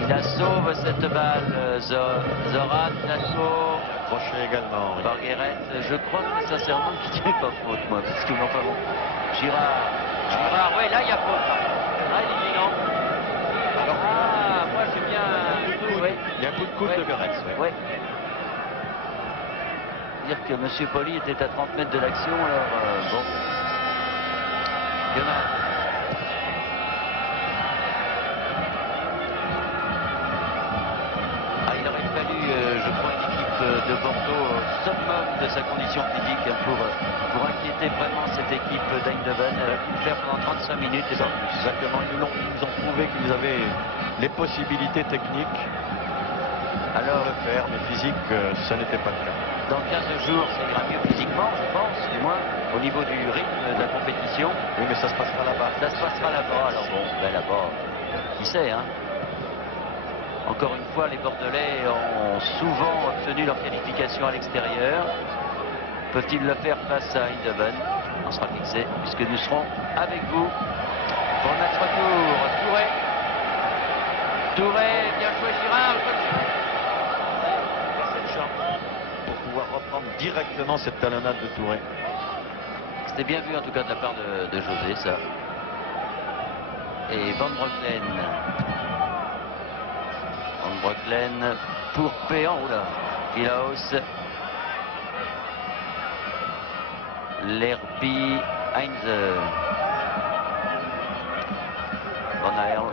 Il sauve cette balle, Zoran, Zlatko. Crochet également. Par Guéret. Je crois que sincèrement qu'il n'y ait pas faute, moi, parce que non, pas bon. Girard. Girard, oui, là il y a faute. Là il dit non. Alors, Ah, moi j'ai bien. Oui. il y a un coup de coude Oui. de Goretz. Oui. Oui. Dire que M. Poli était à 30 mètres de l'action, alors bon. Gueman. Ah, il aurait fallu, je crois, une équipe de Bordeaux au summum de sa condition physique pour inquiéter vraiment cette équipe d'Eindhoven. Elle a pu le faire pendant 35 minutes et pas plus. Exactement, ils nous ont prouvé qu'ils avaient les possibilités techniques Alors, pour le faire, mais physique, ça n'était pas le cas. dans 15 jours, ça ira mieux physiquement, je pense, du moins, au niveau du rythme de la compétition. Oui, mais ça se passera là-bas. Ça se passera là-bas, alors bon, ben là-bas, qui sait, hein. Encore une fois, les Bordelais ont souvent obtenu leur qualification à l'extérieur. Peuvent-ils le faire face à Eindhoven? On sera fixé, puisque nous serons avec vous pour le match retour. Touré, bien joué Girard. C'est le charme pour pouvoir reprendre directement cette talonnade de Touré. C'était bien vu en tout cas de la part de José, ça. Et Van Breukelen. Van Breukelen pour Péan. Oula. Philaos. Lerby. Heinze. Van Aerl.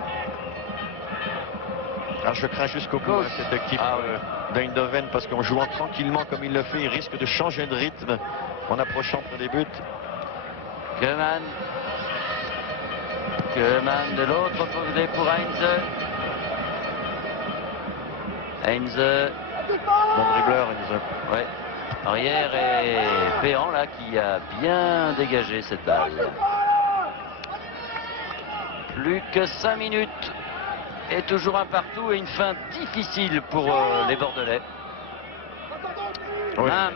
Alors je crains jusqu'au bout hein, cette équipe Ah, oui. d'Eindhoven parce qu'en jouant tranquillement comme il le fait, il risque de changer de rythme en approchant près des buts. Gueman de l'autre côté pour Heinze. Heinze. Bon dribbleur, Heinze. Ouais. Arrière et Péan là qui a bien dégagé cette balle. Plus que 5 minutes. Et toujours un partout et une fin difficile pour les Bordelais. Oui. Main.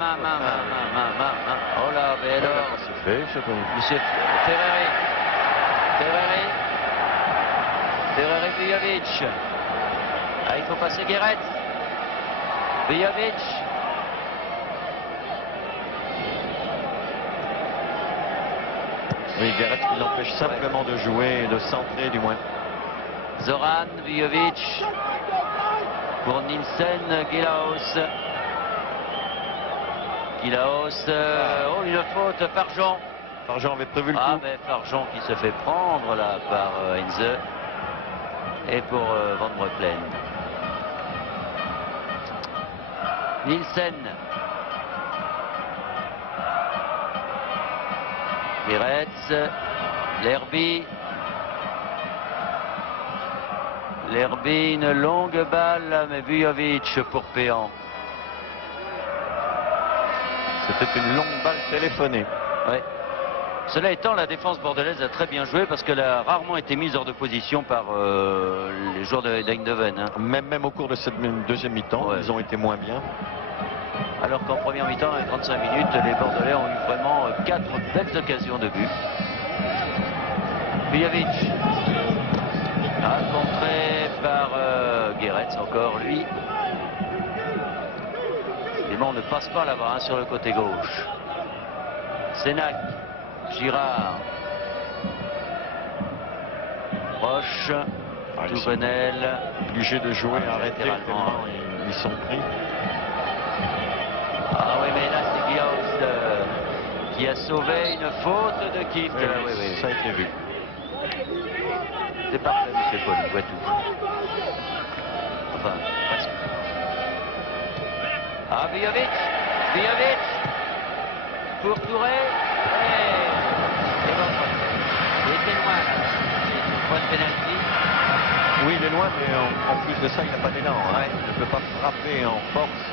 Oh là, mais alors. C'est fait, c'est tout. Monsieur Ferreri Vujovic. Ah, il faut passer Guéret. Vujovic. Oui, Guéret qui l'empêche simplement de jouer et de centrer du moins. Zoran Vujovic. Pour Nielsen, Gilaos. Oh, une faute, Farjean. Farjean avait prévu le coup. Ah, mais Farjean qui se fait prendre là par Heinze. Et pour Van Breukelen. Nielsen. Giretz. Lerby. Une longue balle, mais Vujovic pour Péan. C'était une longue balle téléphonée. Ouais. Cela étant, la défense bordelaise a très bien joué parce qu'elle a rarement été mise hors de position par les joueurs d'Eindhoven. Hein. Même au cours de cette deuxième mi-temps, Ouais. ils ont été moins bien. Alors qu'en première mi-temps, dans les 35 minutes, les Bordelais ont eu vraiment 4 belles occasions de but. Vujovic. Contré par Guéret, encore lui. Clément ne passe pas là-bas hein, sur le côté gauche. Sénac, Girard, Roche, Touvenel. Obligés de jouer, arrêter latéralement. tellement ils sont pris. Ah oui, mais là c'est Gilaos qui a sauvé une faute de Kift. Oui, ça a été vu. C'est parfait, monsieur Paul, il voit tout. Enfin, presque. Ah, Vujovic pour Touré. Et bon, il était loin, là. C'est une point de pénalty. Oui, il est loin, mais en plus de ça, il n'a pas d'élan. Hein. Ouais. Il ne peut pas frapper en force.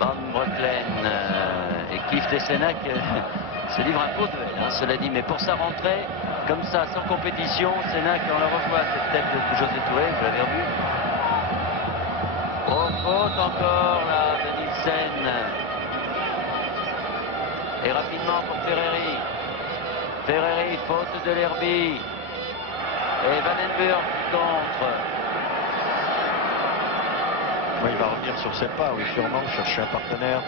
Van Breukelen et Kieft et Sénac se livrent un beau duel, hein, cela dit. Mais pour sa rentrée, comme ça, sans compétition, Sénac, on la revoit, cette tête de José Touré, vous l'avez revu. Oh, faute encore, là, de Nielsen. Et rapidement pour Ferreri. Faute de Lerby. Et Vandenburg contre. Oui, il va revenir sur ses pas, oui, sûrement, chercher un partenaire.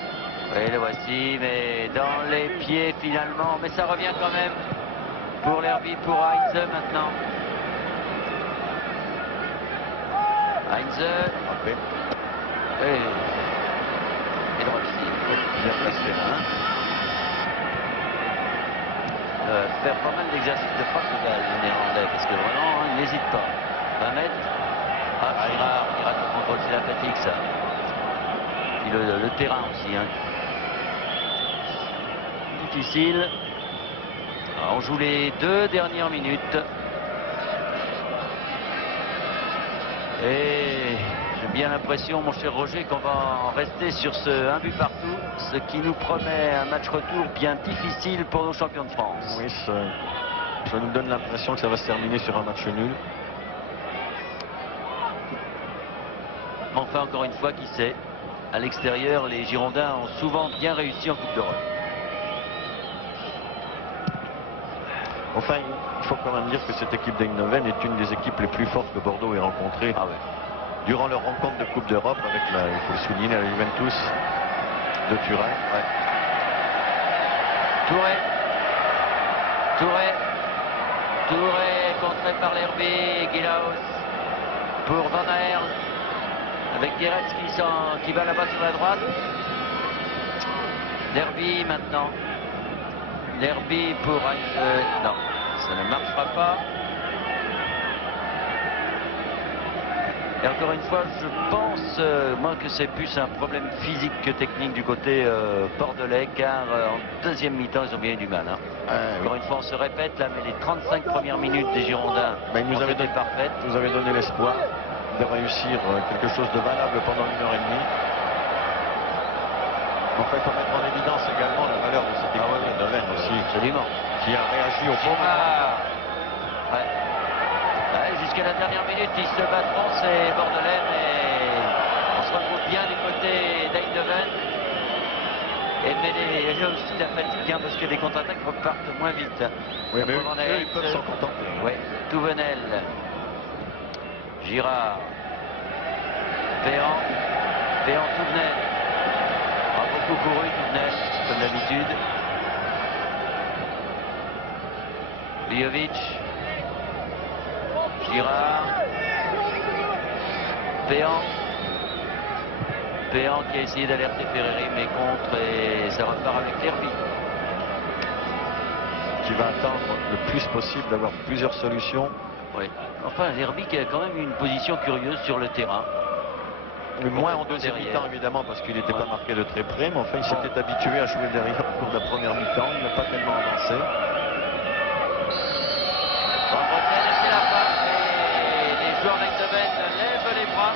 Et le voici, mais dans les pieds finalement. Mais ça revient quand même pour l'Herbie, pour Heinze maintenant. Heinze. Frappé. Et droitier. Bien placé. Hein, faire pas mal d'exercices de frappe le néerlandais, parce que vraiment, hein, il n'hésite pas. 20 mètres. Ah, Girard, il rate le contrôle, c'est la fatigue ça. Puis le terrain aussi. Hein. Difficile. Alors, on joue les 2 dernières minutes. Et j'ai bien l'impression, mon cher Roger, qu'on va en rester sur ce 1 but partout, ce qui nous promet un match retour bien difficile pour nos champions de France. Oui, ça nous donne l'impression que ça va se terminer sur un match nul. Enfin, encore une fois, qui sait, à l'extérieur, les Girondins ont souvent bien réussi en Coupe d'Europe. Enfin, il faut quand même dire que cette équipe d'Eindhoven est une des équipes les plus fortes que Bordeaux ait rencontrées durant leur rencontre de Coupe d'Europe avec il faut le souligner, la Juventus de Turin. Ouais. Touré, contré par l'Herbie, Gilaus pour Van Aerle, avec Guéret qui va là-bas sur la droite. L'Herbie maintenant. L'Herbie pour non, ça ne marchera pas. Et encore une fois, je pense, moi, que c'est plus un problème physique que technique du côté bordelais, car en deuxième mi-temps, ils ont bien eu du mal. Hein. Encore une fois, on se répète, là, mais les 35 premières minutes des Girondins nous ont été parfaites. Vous avez donné l'espoir de réussir quelque chose de valable pendant 1h30. En fait, il faut mettre en évidence également la valeur de cette équipe d'Eindhoven aussi, Absolument. qui a réagi au bon moment. Jusqu'à la dernière minute, ils se battront, ces Bordelais, mais on se retrouve bien du côté d'Eindhoven. Mais là aussi, c'est la fatigue, hein, parce que les contre-attaques repartent moins vite. Oui, mais eux, ils peuvent s'en contenter. Oui, Touvenel, Girard, Péan, Touvenel. A beaucoup couru, Touvenel, comme d'habitude. Lijovic, Girard, Péan qui a essayé d'alerter Ferreri, mais contre, et ça repart avec l'Herbie. Qui va attendre le plus possible d'avoir plusieurs solutions. Oui. Enfin, l'Herbie qui a quand même une position curieuse sur le terrain. Moins en deuxième mi-temps, évidemment, parce qu'il n'était pas marqué de très près, mais enfin, il s'était habitué à jouer derrière au cours de la première mi-temps. Il n'a pas tellement avancé. En Bretagne, c'est la fin. Et les joueurs d'Eindhoven lèvent les bras.